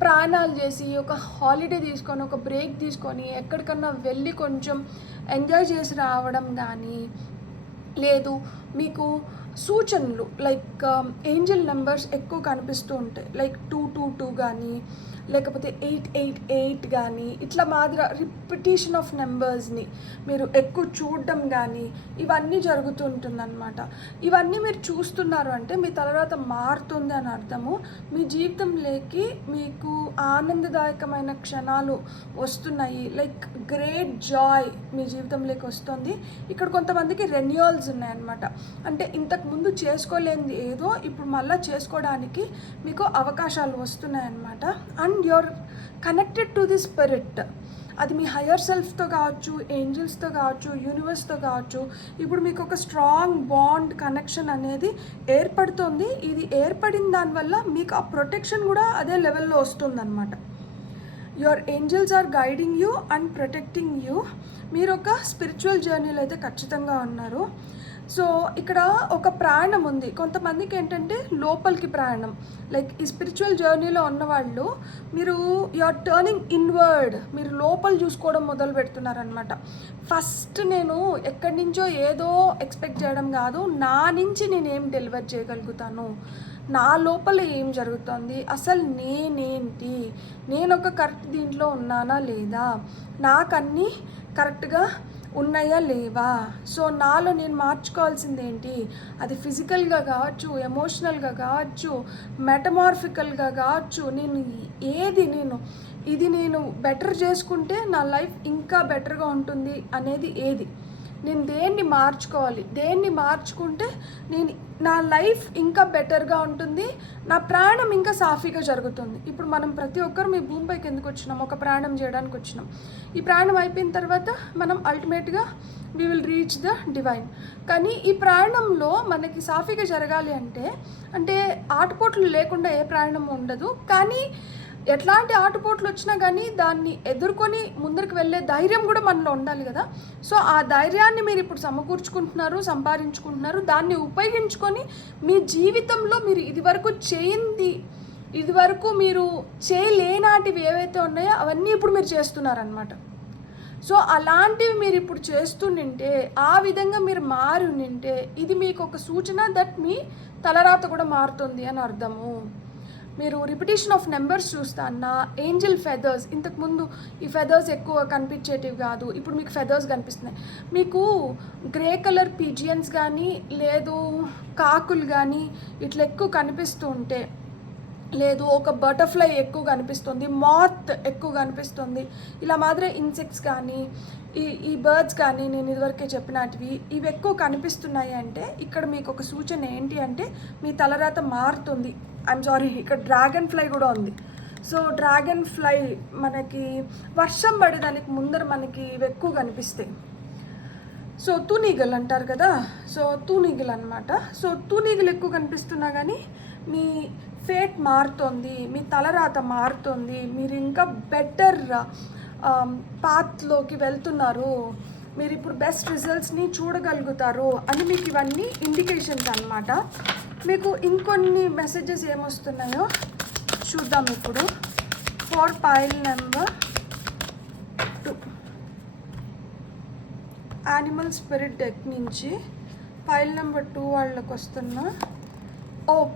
ప్రయాణాలు చేసి ఒక హాలిడే తీసుకొని ఒక బ్రేక్ తీసుకొని ఎక్కడికన్నా వెళ్ళి కొంచెం ఎంజాయ్ చేసి రావడం కానీ, లేదు మీకు సూచనలు లైక్ ఏంజల్ నెంబర్స్ ఎక్కువ కనిపిస్తూ ఉంటాయి, లైక్ 222 కానీ, లేకపోతే 888 కానీ, ఇట్లా మాదిరి రిపిటేషన్ ఆఫ్ నెంబర్స్ని మీరు ఎక్కువ చూడడం కానీ ఇవన్నీ జరుగుతుంటుందన్నమాట. ఇవన్నీ మీరు చూస్తున్నారు అంటే మీ తలరాత మారుతుంది అని అర్థము. మీ జీవితంలోకి మీకు ఆనందదాయకమైన క్షణాలు వస్తున్నాయి, లైక్ గ్రేట్ జాయ్ మీ జీవితంలోకి వస్తుంది. ఇక్కడ కొంతమందికి రెన్యూవల్స్ ఉన్నాయన్నమాట, అంటే ఇంతకుముందు చేసుకోలేనిది ఏదో ఇప్పుడు మళ్ళీ చేసుకోవడానికి మీకు అవకాశాలు వస్తున్నాయన్నమాట. And you're connected to the spirit, అది మీ హయ్యర్ సెల్ఫ్తో కావచ్చు, ఏంజల్స్తో కావచ్చు, యూనివర్స్తో కావచ్చు. ఇప్పుడు మీకు ఒక స్ట్రాంగ్ బాండ్ కనెక్షన్ అనేది ఏర్పడుతుంది. ఇది ఏర్పడిన దానివల్ల మీకు ఆ ప్రొటెక్షన్ కూడా అదే లెవెల్లో వస్తుందన్నమాట. Your angels are guiding you and protecting you. మీరు ఒక స్పిరిచువల్ జర్నీలో అయితే ఖచ్చితంగా ఉన్నారు. సో ఇక్కడ ఒక ప్రయాణం ఉంది. కొంతమందికి ఏంటంటే లోపలికి ప్రయాణం, లైక్ ఈ స్పిరిచువల్ జర్నీలో ఉన్నవాళ్ళు మీరు యూఆర్ టర్నింగ్ ఇన్వర్డ్, మీరు లోపల చూసుకోవడం మొదలు పెడుతున్నారనమాట. ఫస్ట్ నేను ఎక్కడి నుంచో ఏదో ఎక్స్పెక్ట్ చేయడం కాదు, నా నుంచి నేనేం డెలివర్ చేయగలుగుతాను, నా లోపల ఏం జరుగుతుంది, అసలు నేనేంటి, నేను ఒక కరెక్ట్ దీంట్లో ఉన్నానా లేదా, నాకన్నీ కరెక్ట్గా ఉన్నాయా లేవా, సో నాలో నేను మార్చుకోవాల్సింది ఏంటి, అది ఫిజికల్గా కావచ్చు, ఎమోషనల్గా కావచ్చు, మెటమార్ఫికల్గా కావచ్చు, నేను బెటర్ చేసుకుంటే నా లైఫ్ ఇంకా బెటర్గా ఉంటుంది అనేది ఏది, నేను దేన్ని మార్చుకోవాలి, దేన్ని మార్చుకుంటే నా లైఫ్ ఇంకా బెటర్గా ఉంటుంది, నా ప్రాణం ఇంకా సాఫీగా జరుగుతుంది. ఇప్పుడు మనం ప్రతి ఒక్కరు మీ భూమిపైకి ఎందుకు వచ్చినాం, ఒక ప్రాణం చేయడానికి వచ్చినాం. ఈ ప్రాణం అయిపోయిన తర్వాత మనం అల్టిమేట్గా we will reach the divine. కానీ ఈ ప్రాణంలో మనకి సాఫీగా జరగాలి అంటే ఆటుపోట్లు లేకుండా ఏ ప్రాణం ఉండదు. కానీ ఎట్లాంటి ఆటుపోట్లు వచ్చినా కానీ దాన్ని ఎదుర్కొని ముందరికి వెళ్ళే ధైర్యం కూడా మనలో ఉండాలి కదా. సో ఆ ధైర్యాన్ని మీరు ఇప్పుడు సమకూర్చుకుంటున్నారు, సంపాదించుకుంటున్నారు. దాన్ని ఉపయోగించుకొని మీ జీవితంలో మీరు ఇదివరకు మీరు చేయలేనాటివి ఏవైతే ఉన్నాయో అవన్నీ ఇప్పుడు మీరు చేస్తున్నారనమాట. సో అలాంటివి మీరు ఇప్పుడు చేస్తుంటే, ఆ విధంగా మీరు మారి ఉంటే ఇది మీకు ఒక సూచన దట్ మీ తలరాత కూడా మారుతుంది అని అర్థము. మీరు రిపిటేషన్ ఆఫ్ నెంబర్స్ చూస్తా అన్న ఏంజల్ ఫెదర్స్, ఇంతకుముందు ఈ ఫెదర్స్ ఎక్కువ కనిపించేటివి కాదు, ఇప్పుడు మీకు ఫెదర్స్ కనిపిస్తున్నాయి. మీకు గ్రే కలర్ పిజియన్స్ కానీ లేదు కాకులు కానీ ఇట్లా ఎక్కువ కనిపిస్తూ ఉంటే, లేదు ఒక బటర్ఫ్లై ఎక్కువ కనిపిస్తుంది, మాత్ ఎక్కువ కనిపిస్తుంది, ఇలా మాదిరే ఇన్సెక్ట్స్ కానీ ఈ బర్డ్స్ కానీ నేను ఇదివరకే చెప్పినటివి ఇవి ఎక్కువ కనిపిస్తున్నాయి అంటే ఇక్కడ మీకు ఒక సూచన ఏంటి అంటే మీ తలరాత మారుతుంది. ఐఎమ్ సారీ, ఇక్కడ డ్రాగన్ ఫ్లై కూడా ఉంది. సో డ్రాగన్ ఫ్లై మనకి వర్షం పడేదానికి ముందర మనకి ఇవి ఎక్కువ కనిపిస్తాయి. సో తూనీగలు అంటారు కదా, సో తూనీగలు అనమాట. సో తూనీగలు ఎక్కువ కనిపిస్తున్నా కానీ మీ ఫేట్ మారుతుంది, మీ తలరాత మారుతుంది, మీరు ఇంకా బెటర్ పాత్లోకి వెళ్తున్నారు, మీరు ఇప్పుడు బెస్ట్ రిజల్ట్స్ని చూడగలుగుతారు అని మీకు ఇవన్నీ ఇండికేషన్స్ అన్నమాట. మీకు ఇంకొన్ని మెసేజెస్ ఏమొస్తున్నాయో చూద్దాం ఇప్పుడు. For pile number 2 animal spirit deck నుంచి పైల్ నెంబర్ 2 వాళ్ళకి వస్తున్న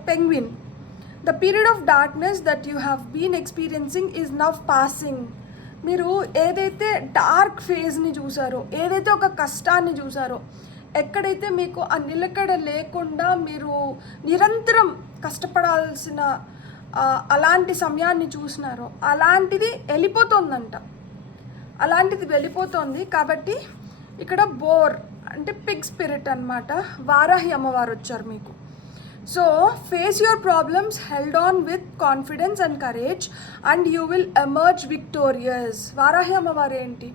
penguin. The period of darkness that you have been experiencing is now passing. మీరు ఏదైతే డార్క్ ఫేజ్ని చూసారో, ఏదైతే ఒక కష్టాన్ని చూసారో, ఎక్కడైతే మీకు ఆ నిలకడ లేకుండా మీరు నిరంతరం కష్టపడాల్సిన అలాంటి సమయాన్ని చూసినారో అలాంటిది వెళ్ళిపోతుందంట, అలాంటిది వెళ్ళిపోతుంది. కాబట్టి ఇక్కడ బోర్ అంటే పిగ్ స్పిరిట్ అన్నమాట, వారాహి అమ్మవారు వచ్చారు మీకు. So face your problems held on with confidence and courage and you will emerge victorious. Varahi అమ్మవారు ఏంటి?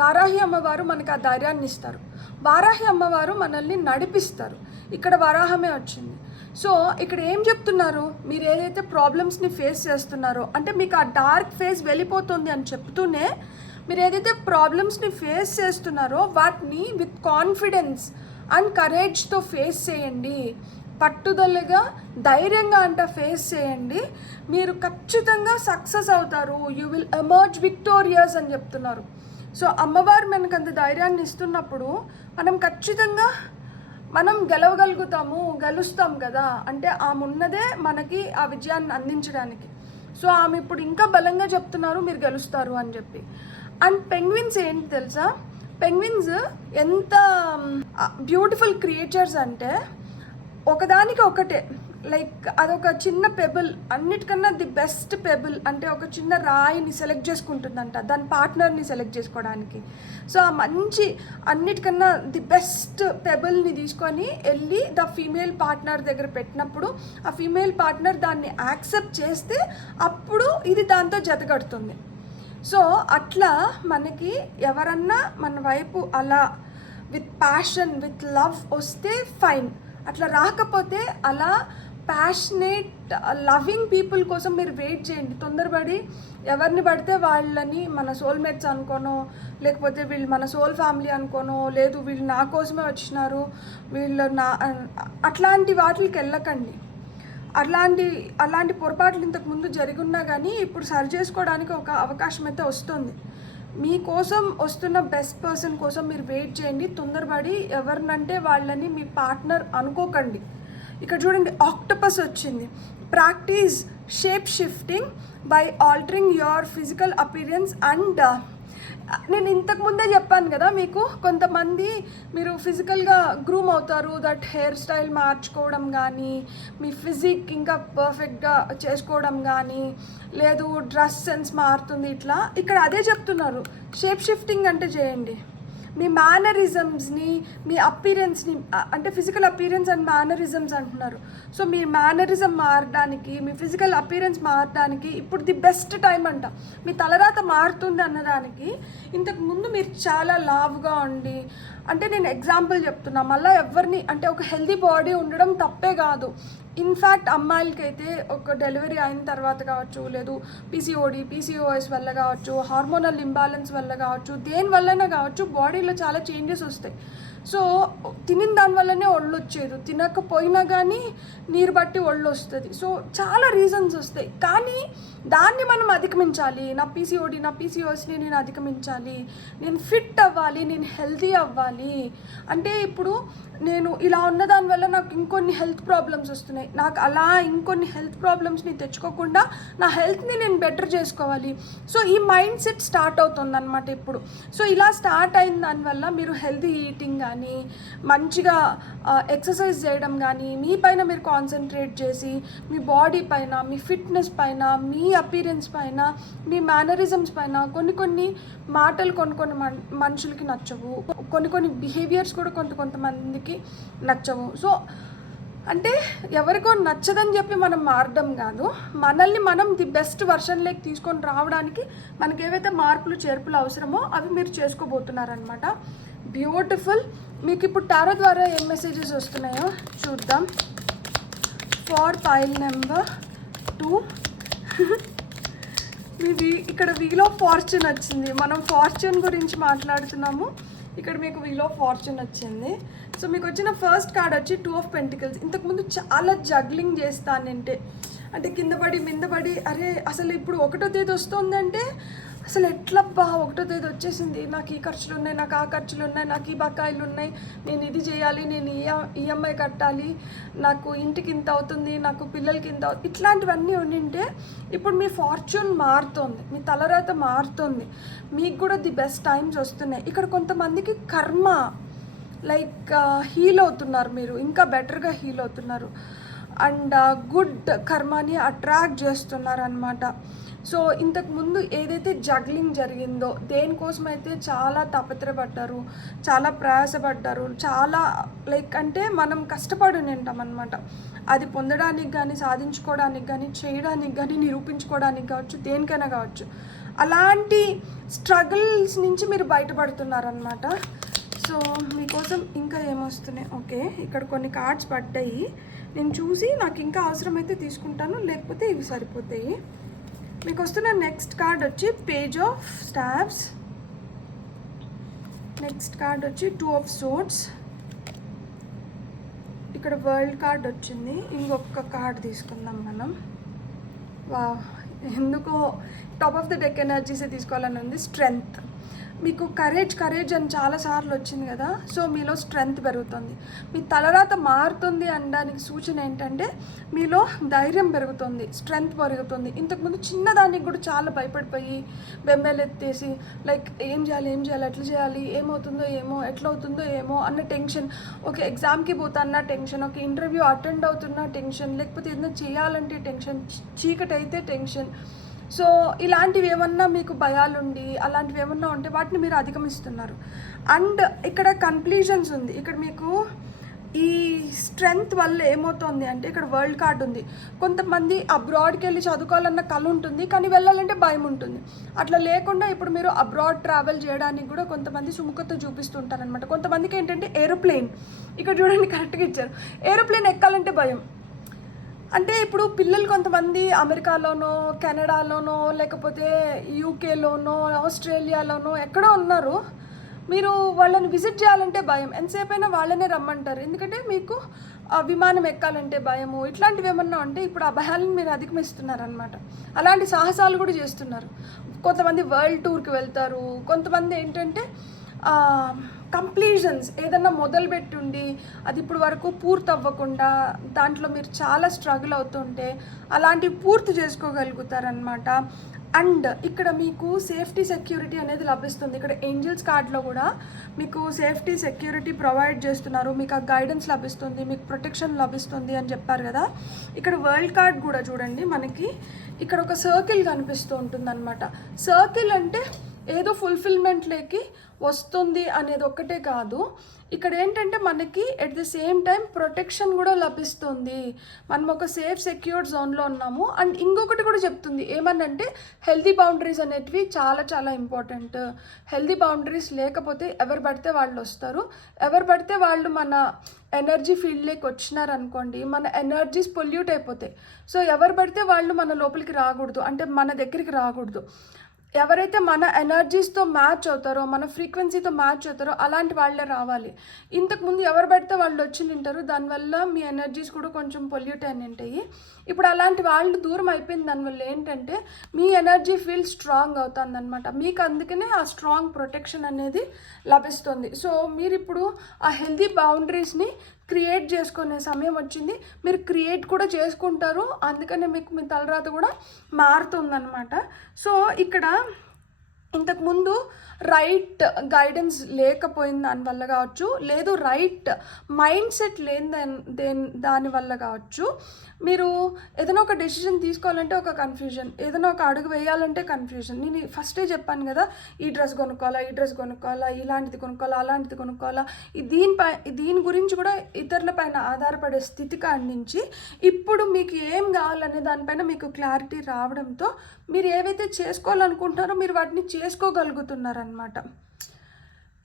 వారాహి అమ్మవారు మనకు ఆ ధైర్యాన్ని ఇస్తారు, వారాహి అమ్మవారు మనల్ని నడిపిస్తారు. ఇక్కడ వరాహమే వచ్చింది. సో ఇక్కడ ఏం చెప్తున్నారు, మీరు ఏదైతే ప్రాబ్లమ్స్ని ఫేస్ చేస్తున్నారో అంటే మీకు ఆ డార్క్ ఫేజ్ వెళ్ళిపోతుంది అని చెప్తూనే మీరు ఏదైతే ప్రాబ్లమ్స్ని ఫేస్ చేస్తున్నారో వాటిని విత్ కాన్ఫిడెన్స్ అండ్ కరేజ్తో ఫేస్ చేయండి, పట్టుదలగా ధైర్యంగా అంట ఫేస్ చేయండి, మీరు ఖచ్చితంగా సక్సెస్ అవుతారు, యూ విల్ ఎమర్జ్ విక్టోరియస్ అని చెప్తున్నారు. సో అమ్మవారు మనకు అంత ధైర్యాన్ని ఇస్తున్నప్పుడు మనం ఖచ్చితంగా మనం గెలుస్తాం కదా, అంటే ఆమె ఉన్నదే మనకి ఆ విజయాన్ని అందించడానికి. సో ఆమె ఇప్పుడు ఇంకా బలంగా చెప్తున్నారు మీరు గెలుస్తారు అని చెప్పి. అండ్ పెంగ్విన్స్ ఏంటి తెలుసా, పెంగ్విన్స్ ఎంత బ్యూటిఫుల్ క్రియేచర్స్ అంటే ఒకదానికి ఒకటే, లైక్ అదొక చిన్న పెబుల్, అన్నిటికన్నా ది బెస్ట్ పెబుల్ అంటే ఒక చిన్న రాయిని సెలెక్ట్ చేసుకుంటుందంట దాని పార్ట్నర్ని సెలెక్ట్ చేసుకోవడానికి. సో ఆ మంచి అన్నిటికన్నా ది బెస్ట్ పెబుల్ని తీసుకొని వెళ్ళి ద ఫీమేల్ పార్ట్నర్ దగ్గర పెట్టినప్పుడు ఆ ఫీమేల్ పార్ట్నర్ దాన్ని యాక్సెప్ట్ చేస్తే అప్పుడు ఇది దాంతో జతగడుతుంది. సో అట్లా మనకి ఎవరన్నా మన వైపు అలా విత్ ప్యాషన్ విత్ లవ్ వస్తే ఫైన్, అట్లా రాకపోతే అలా ప్యాషనేట్ లవింగ్ పీపుల్ కోసం మీరు వెయిట్ చేయండి. తొందరపడి ఎవరిని పడితే వాళ్ళని మన సోల్మేట్స్ అనుకోనో, లేకపోతే వీళ్ళు మన సోల్ ఫ్యామిలీ అనుకోనో, లేదు వీళ్ళు నా కోసమే వచ్చినారు వీళ్ళు అట్లాంటి వాటికి వెళ్ళకండి. అలాంటి పొరపాట్లు ఇంతకుముందు జరిగున్నా కానీ ఇప్పుడు సరి చేసుకోవడానికి ఒక అవకాశం అయితే వస్తుంది. మీకోసం వస్తున్న బెస్ట్ పర్సన్ కోసం మీరు వెయిట్ చేయండి, తొందరపడి ఎవరినంటే వాళ్ళని మీ పార్ట్నర్ అనుకోకండి. ఇక్కడ చూడండి ఆక్టోపస్ వచ్చింది. Practice shape shifting by altering your physical appearance and నేను ఇంతకుముందే చెప్పాను కదా మీకు, కొంతమంది మీరు ఫిజికల్గా గ్రూమ్ అవుతారు, దట్ హెయిర్ స్టైల్ మార్చుకోవడం కానీ, మీ ఫిజిక్ ఇంకా పర్ఫెక్ట్గా చేసుకోవడం కానీ, లేదు డ్రెస్ సెన్స్ మారుతుంది, ఇట్లా ఇక్కడ అదే చెప్తున్నారు. షేప్ షిఫ్టింగ్ అంటే చేయండి, మీ మేనరిజమ్స్ని మీ అపీరెన్స్ని అంటే ఫిజికల్ అపీరెన్స్ అండ్ మేనరిజమ్స్ అంటున్నారు. సో మీ మేనరిజం మారడానికి మీ ఫిజికల్ అపీరెన్స్ మారడానికి ఇప్పుడు ది బెస్ట్ టైం అంట. మీ తలరాత మారుతుంది అన్నదానికి ఇంతకుముందు మీరు చాలా లావుగా ఉండి, అంటే నేను ఎగ్జాంపుల్ చెప్తున్నా, మళ్ళీ ఎవరిని అంటే ఒక హెల్దీ బాడీ ఉండడం తప్పే కాదు. ఇన్ఫ్యాక్ట్ అమ్మాయిలకైతే ఒక డెలివరీ అయిన తర్వాత కావచ్చు, లేదు పీసీఓఎస్ వల్ల కావచ్చు, హార్మోనల్ ఇంబ్యాలెన్స్ వల్ల కావచ్చు, దేని వల్లనే కావచ్చు బాడీలో చాలా చేంజెస్ వస్తాయి. సో తినిన దానివల్లనే ఒళ్ళు వచ్చేది, తినకపోయినా కానీ నీరు బట్టి ఒళ్ళు వస్తుంది. సో చాలా రీజన్స్ వస్తాయి. కానీ దాన్ని మనం అధిగమించాలి. నా పీసీఓఎస్ని నేను అధిగమించాలి, నేను ఫిట్ అవ్వాలి, నేను హెల్తీ అవ్వాలి. అంటే ఇప్పుడు నేను ఇలా ఉన్న దానివల్ల నాకు ఇంకొన్ని హెల్త్ ప్రాబ్లమ్స్ వస్తున్నాయి. నాకు అలా ఇంకొన్ని హెల్త్ ప్రాబ్లమ్స్ని తెచ్చుకోకుండా నా హెల్త్ని నేను బెటర్ చేసుకోవాలి. సో ఈ మైండ్ సెట్ స్టార్ట్ అవుతుంది అనమాట ఇప్పుడు. సో ఇలా స్టార్ట్ అయిన దానివల్ల మీరు హెల్తీ ఈటింగ్ కానీ, మంచిగా ఎక్సర్సైజ్ చేయడం కానీ, మీ పైన మీరు కాన్సన్ట్రేట్ చేసి, మీ బాడీ పైన, మీ ఫిట్నెస్ పైన, మీ అపీరెన్స్ పైన, మీ మేనరిజమ్స్ పైన, కొన్ని మాటలు కొన్ని మనుషులకి నచ్చవు, కొన్ని బిహేవియర్స్ కూడా కొంతమందికి నచ్చవు. సో అంటే ఎవరికో నచ్చదని చెప్పి మనం మారడం కాదు, మనల్ని మనం ది బెస్ట్ వర్షన్లోకి తీసుకొని రావడానికి మనకి ఏవైతే మార్పులు చేర్పులు అవసరమో అవి మీరు చేసుకోబోతున్నారనమాట. బ్యూటిఫుల్. మీకు ఇప్పుడు టారో ద్వారా ఏం మెసేజెస్ వస్తున్నాయో చూద్దాం. ఫార్ పైల్ నెంబర్ 2 మీది ఇక్కడ వీల్ ఆఫ్ ఫార్చ్యూన్ వచ్చింది. మనం ఫార్చ్యూన్ గురించి మాట్లాడుతున్నాము, ఇక్కడ మీకు వీల్ ఆఫ్ ఫార్చ్యూన్ వచ్చింది. సో మీకు వచ్చిన ఫస్ట్ కార్డ్ వచ్చి 2 ఆఫ్ పెంటికల్స్. ఇంతకుముందు చాలా జగ్లింగ్ చేస్తానంటే, అంటే కింద పడి అరే అసలు ఇప్పుడు 1వ తేదీ వస్తుందంటే అసలు ఎట్లబ్బా 1వ తేదీ వచ్చేసింది, నాకు ఈ ఖర్చులు ఉన్నాయి, నాకు ఆ ఖర్చులు ఉన్నాయి, నాకు ఈ బకాయిలు ఉన్నాయి, నేను ఇది చేయాలి, నేను ఈఎంఐ కట్టాలి, నాకు ఇంటికి ఇంత అవుతుంది, నాకు పిల్లలకి ఇంత అవుతుంది, ఇట్లాంటివన్నీ ఉండింటే ఇప్పుడు మీ ఫార్చ్యూన్ మారుతుంది, మీ తలరాత మారుతుంది, మీకు కూడా ది బెస్ట్ టైమ్స్ వస్తున్నాయి. ఇక్కడ కొంతమందికి కర్మ లైక్ హీల్ అవుతున్నారు, మీరు ఇంకా బెటర్గా హీల్ అవుతున్నారు అండ్ గుడ్ కర్మని అట్రాక్ట్ చేస్తున్నారు అనమాట. సో ఇంతకుముందు ఏదైతే జగ్లింగ్ జరిగిందో, దేనికోసమైతే చాలా తపత్రపడ్డారు, చాలా ప్రయాసపడ్డారు, చాలా లైక్ అంటే మనం కష్టపడి ఉంటాం అనమాట, అది పొందడానికి కానీ, సాధించుకోవడానికి కానీ, చేయడానికి కానీ, నిరూపించుకోవడానికి కావచ్చు, దేనికైనా కావచ్చు, అలాంటి స్ట్రగుల్స్ నుంచి మీరు బయటపడుతున్నారనమాట. సో మీకోసం ఇంకా ఏమొస్తున్నాయి? ఓకే, ఇక్కడ కొన్ని కార్డ్స్ పడ్డాయి, నేను చూసి నాకు ఇంకా అవసరమైతే తీసుకుంటాను, లేకపోతే ఇవి సరిపోతాయి. మీకు వస్తున్న నెక్స్ట్ కార్డ్ వచ్చి పేజ్ ఆఫ్ స్టాబ్స్, నెక్స్ట్ కార్డ్ వచ్చి 2 ఆఫ్ సోర్డ్స్, ఇక్కడ వరల్డ్ కార్డ్ వచ్చింది. ఇంకొక కార్డ్ తీసుకుందాం మనం. వా ఎందుకో టాప్ ఆఫ్ ద డెక్ ఎనర్జీసే తీసుకోవాలని ఉంది. స్ట్రెంగ్త్. మీకు కరేజ్ అని చాలాసార్లు వచ్చింది కదా, సో మీలో స్ట్రెంగ్త్ పెరుగుతుంది, మీ తలరాత మారుతుంది అనడానికి సూచన ఏంటంటే మీలో ధైర్యం పెరుగుతుంది, స్ట్రెంగ్త్ పెరుగుతుంది. ఇంతకుముందు చిన్నదానికి కూడా చాలా భయపడిపోయి బెంబేలెత్తేసి లైక్ ఏం చేయాలి, ఎట్లా చేయాలి, ఏమవుతుందో ఏమో, ఎట్లా అవుతుందో ఏమో అన్న టెన్షన్, ఒక ఎగ్జామ్కి పోతాన్న టెన్షన్, ఒక ఇంటర్వ్యూ అటెండ్ అవుతున్న టెన్షన్, లేకపోతే ఏదైనా చేయాలంటే టెన్షన్, చీకటి అయితే టెన్షన్. సో ఇలాంటివి ఏమన్నా మీకు భయాలుండి అలాంటివి ఏమన్నా ఉంటే వాటిని మీరు అధిగమిస్తున్నారు. అండ్ ఇక్కడ కన్క్లూజన్స్ ఉంది. ఇక్కడ మీకు ఈ స్ట్రెంగ్త్ వల్ల ఏమవుతుంది అంటే ఇక్కడ వరల్డ్ కార్డ్ ఉంది. కొంతమంది అబ్రాడ్కి వెళ్ళి చదువుకోవాలన్న కళ ఉంటుంది, కానీ వెళ్ళాలంటే భయం ఉంటుంది. అట్లా లేకుండా ఇప్పుడు మీరు అబ్రాడ్ ట్రావెల్ చేయడానికి కూడా కొంతమంది సుముఖత చూపిస్తుంటారనమాట. కొంతమందికి ఏంటంటే ఏరోప్లేన్, ఇక్కడ చూడండి కరెక్ట్గా ఇచ్చారు, ఏరోప్లేన్ ఎక్కాలంటే భయం. అంటే ఇప్పుడు పిల్లలు కొంతమంది అమెరికాలోనో, కెనడాలోనో, లేకపోతే యూకేలోనో, ఆస్ట్రేలియాలోనో ఎక్కడో ఉన్నారు, మీరు వాళ్ళని విజిట్ చేయాలంటే భయం, ఎంతసేపు అయినా వాళ్ళనే రమ్మంటారు, ఎందుకంటే మీకు విమానం ఎక్కాలంటే భయము. ఇట్లాంటివి ఏమన్నా ఉంటే ఇప్పుడు ఆ భయాలను మీరు అధిగమిస్తున్నారనమాట. అలాంటి సాహసాలు కూడా చేస్తున్నారు. కొంతమంది వరల్డ్ టూర్కి వెళ్తారు, కొంతమంది ఏంటంటే కంప్లీషన్స్ ఏదన్నా మొదలుపెట్టుండి అది ఇప్పుడు వరకు పూర్తి అవ్వకుండా దాంట్లో మీరు చాలా స్ట్రగుల్ అవుతుంటే అలాంటివి పూర్తి చేసుకోగలుగుతారనమాట. అండ్ ఇక్కడ మీకు సేఫ్టీ సెక్యూరిటీ అనేది లభిస్తుంది. ఇక్కడ ఏంజల్స్ కార్డ్లో కూడా మీకు సేఫ్టీ సెక్యూరిటీ ప్రొవైడ్ చేస్తున్నారు, మీకు ఆ గైడెన్స్ లభిస్తుంది, మీకు ప్రొటెక్షన్ లభిస్తుంది అని చెప్పారు కదా. ఇక్కడ వరల్డ్ కార్డ్ కూడా చూడండి, మనకి ఇక్కడ ఒక సర్కిల్ కనిపిస్తూ ఉంటుంది అనమాట. సర్కిల్ అంటే ఏదో ఫుల్ఫిల్మెంట్లోకి వస్తుంది అనేది ఒక్కటే కాదు, ఇక్కడ ఏంటంటే మనకి at the same time protection కూడా లభిస్తుంది, మనం ఒక సేఫ్ సెక్యూర్డ్ జోన్లో ఉన్నాము. అండ్ ఇంకొకటి కూడా చెప్తుంది ఏమనంటే హెల్తీ బౌండరీస్ అనేటివి చాలా చాలా ఇంపార్టెంట్. హెల్తీ బౌండరీస్ లేకపోతే ఎవరు పడితే వాళ్ళు వస్తారు, ఎవరు పడితే వాళ్ళు మన ఎనర్జీ ఫీల్డ్లోకి వచ్చినారనుకోండి, మన ఎనర్జీస్ పొల్యూట్ అయిపోతాయి. సో ఎవరు పడితే వాళ్ళు మన లోపలికి రాకూడదు, అంటే మన దగ్గరికి రాకూడదు. ఎవరైతే మన ఎనర్జీస్తో మ్యాచ్ అవుతారో, మన ఫ్రీక్వెన్సీతో మ్యాచ్ అవుతారో అలాంటి వాళ్ళే రావాలి. ఇంతకుముందు ఎవరు పడితే వాళ్ళు వచ్చి నింటారు, దానివల్ల మీ ఎనర్జీస్ కూడా కొంచెం పొల్యూట్ అయిన ఉంటాయి. ఇప్పుడు అలాంటి వాళ్ళు దూరం అయిపోయింది. దానివల్ల ఏంటంటే మీ ఎనర్జీ ఫీల్ స్ట్రాంగ్ అవుతుంది అనమాట. మీకు అందుకనే ఆ స్ట్రాంగ్ ప్రొటెక్షన్ అనేది లభిస్తుంది. సో మీరు ఇప్పుడు ఆ హెల్దీ బౌండరీస్ని క్రియేట్ చేసుకునే సమయం వచ్చింది. మీరు క్రియేట్ కూడా చేసుకుంటారు, అందుకనే మీకు మీ తలరాత కూడా మారుతుందన్నమాట. సో ఇక్కడ ఇంతకుముందు రైట్ గైడెన్స్ లేకపోయిన దానివల్ల కావచ్చు, లేదు రైట్ మైండ్ సెట్ లేని దానివల్ల కావచ్చు, మీరు ఏదైనా ఒక డెసిషన్ తీసుకోవాలంటే ఒక కన్ఫ్యూజన్, ఏదైనా ఒక అడుగు వేయాలంటే కన్ఫ్యూజన్. నేను ఫస్టే చెప్పాను కదా, ఈ డ్రెస్ కొనుక్కోవాలా, ఈ డ్రెస్ కొనుక్కోవాలా, ఇలాంటిది కొనుక్కోవాలా, అలాంటిది కొనుక్కోవాలా, దీని గురించి కూడా ఇతరుల పైన ఆధారపడే స్థితి కాడి నుంచి ఇప్పుడు మీకు ఏం కావాలనే దానిపైన మీకు క్లారిటీ రావడంతో మీరు ఏవైతే చేసుకోవాలనుకుంటున్నారో మీరు వాటిని చేసుకోగలుగుతున్నారనమాట.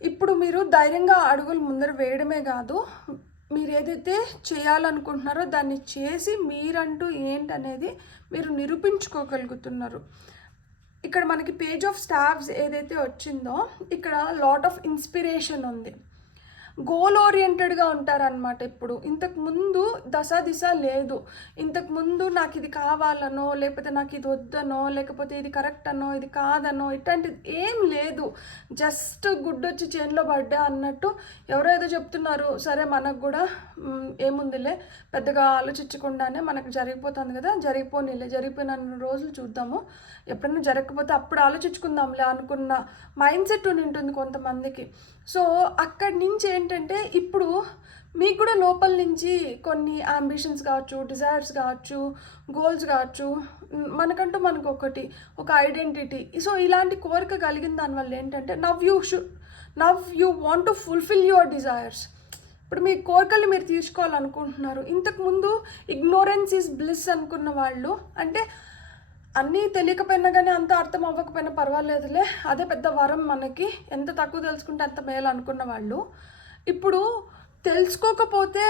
ఇప్పుడు మీరు ధైర్యంగా అడుగులు ముందర వేయడమే కాదు, మీరు ఏదైతే చేయాలనుకుంటున్నారో దాన్ని చేసి మీరంటూ ఏంటనేది మీరు నిరూపించుకోగలుగుతున్నారు. ఇక్కడ మనకి పేజ్ ఆఫ్ స్టార్స్ ఏదైతే వచ్చిందో ఇక్కడ లాట్ ఆఫ్ ఇన్స్పిరేషన్ ఉంది. గోల్ ఓరియంటెడ్గా ఉంటారనమాట. ఇప్పుడు ఇంతకుముందు దిశ లేదు. ఇంతకుముందు నాకు ఇది కావాలనో, లేకపోతే నాకు ఇది వద్దనో, లేకపోతే ఇది కరెక్ట్ అనో, ఇది కాదనో, ఇట్లాంటిది ఏం లేదు. జస్ట్ గుడ్డొచ్చి చేనులో పడ్డా అన్నట్టు ఎవరో ఏదో చెప్తున్నారు, సరే మనకు కూడా ఏముందిలే, పెద్దగా ఆలోచించకుండానే మనకు జరిగిపోతుంది కదా, జరిగిపోయిన రోజులు చూద్దాము, ఎప్పుడైనా జరగకపోతే అప్పుడు ఆలోచించుకుందాంలే అనుకున్న మైండ్ సెట్ ఉంటుంది కొంతమందికి. సో అక్కడి నుంచి ఏంటంటే ఇప్పుడు మీకు కూడా లోపల నుంచి కొన్ని అంబిషన్స్ కావచ్చు, డిజైర్స్ కావచ్చు, గోల్స్ కావచ్చు, మనకంటూ మనకు ఒక ఐడెంటిటీ. సో ఇలాంటి కోరిక కలిగిన దానివల్ల ఏంటంటే now you want to fulfil your desires. ఇప్పుడు మీ కోరికలు మీరు తీసుకోవాలనుకుంటున్నారు. ఇంతకుముందు ఇగ్నోరెన్స్ ఈజ్ బ్లిస్ అనుకున్న వాళ్ళు, అంటే అన్నీ తెలియకపోయినా కానీ అంత అర్థం అవ్వకపోయినా పర్వాలేదులే, అదే పెద్ద వరం మనకి, ఎంత తక్కువ తెలుసుకుంటే అంత మేలు అనుకున్న వాళ్ళు ఇప్పుడు తెలుసుకోకపోతే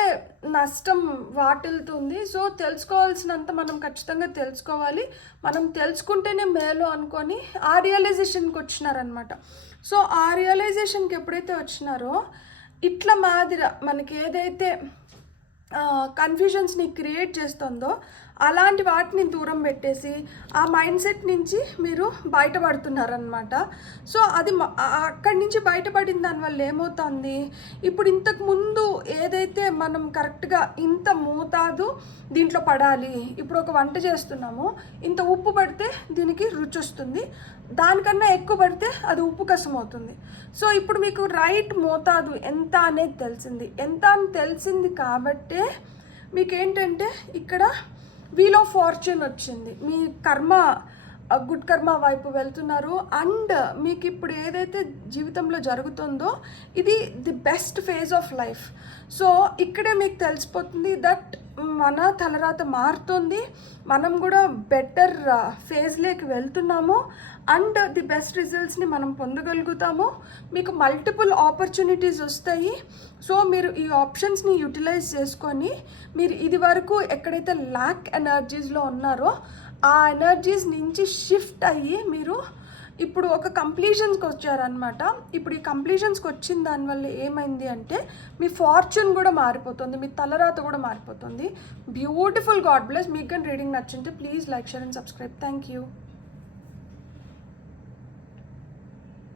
నష్టం వాటిల్తుంది. సో తెలుసుకోవాల్సినంత మనం ఖచ్చితంగా తెలుసుకోవాలి. మనం తెలుసుకుంటేనే మేలు అనుకొని ఆ రియలైజేషన్కి వచ్చినారనమాట. సో ఆ రియలైజేషన్కి ఎప్పుడైతే వచ్చినారో ఇట్లా మాదిర మనకి ఏదైతే కన్ఫ్యూజన్స్ని క్రియేట్ చేస్తుందో అలాంటి వాటిని దూరం పెట్టేసి ఆ మైండ్ సెట్ నుంచి మీరు బయటపడుతున్నారనమాట. సో అది అక్కడి నుంచి బయటపడిన దానివల్ల ఏమవుతుంది, ఇప్పుడు ఇంతకు ముందు ఏదైతే మనం కరెక్ట్గా ఇంత మోతాదు దీంట్లో పడాలి, ఇప్పుడు ఒక వంట చేస్తున్నాము, ఇంత ఉప్పు పడితే దీనికి రుచి వస్తుంది, దానికన్నా ఎక్కువ పడితే అది ఉప్పు కసం అవుతుంది. సో ఇప్పుడు మీకు రైట్ మోతాదు ఎంత అనేది తెలిసింది కాబట్టే మీకేంటంటే ఇక్కడ వీల్ ఆఫ్ ఫార్చ్యూన్ వచ్చింది. మీ గుడ్ కర్మ వైపు వెళ్తున్నారు. అండ్ మీకు ఇప్పుడు ఏదైతే జీవితంలో జరుగుతుందో ఇది the best phase of life. So ఇక్కడే మీకు తెలిసిపోతుంది దట్ మన తలరాత మారుతుంది, మనం కూడా బెటర్ ఫేజ్లోకి వెళ్తున్నాము అండ్ ది బెస్ట్ రిజల్ట్స్ని మనం పొందగలుగుతాము. మీకు మల్టిపుల్ ఆపర్చునిటీస్ వస్తాయి. సో మీరు ఈ ఆప్షన్స్ని యూటిలైజ్ చేసుకొని మీరు ఇది వరకు ఎక్కడైతే ల్యాక్ ఎనర్జీస్లో ఉన్నారో ఆ ఎనర్జీస్ నుంచి షిఫ్ట్ అయ్యి మీరు ఇప్పుడు ఒక కంప్లీషన్స్కి వచ్చారనమాట. ఇప్పుడు ఈ కంప్లీషన్స్కి వచ్చిన దానివల్ల ఏమైంది అంటే మీ ఫార్చ్యూన్ కూడా మారిపోతుంది, మీ తలరాత కూడా మారిపోతుంది. బ్యూటిఫుల్. God bless. మీకు కానీ రీడింగ్ నచ్చింటే please like, share and subscribe. Thank you.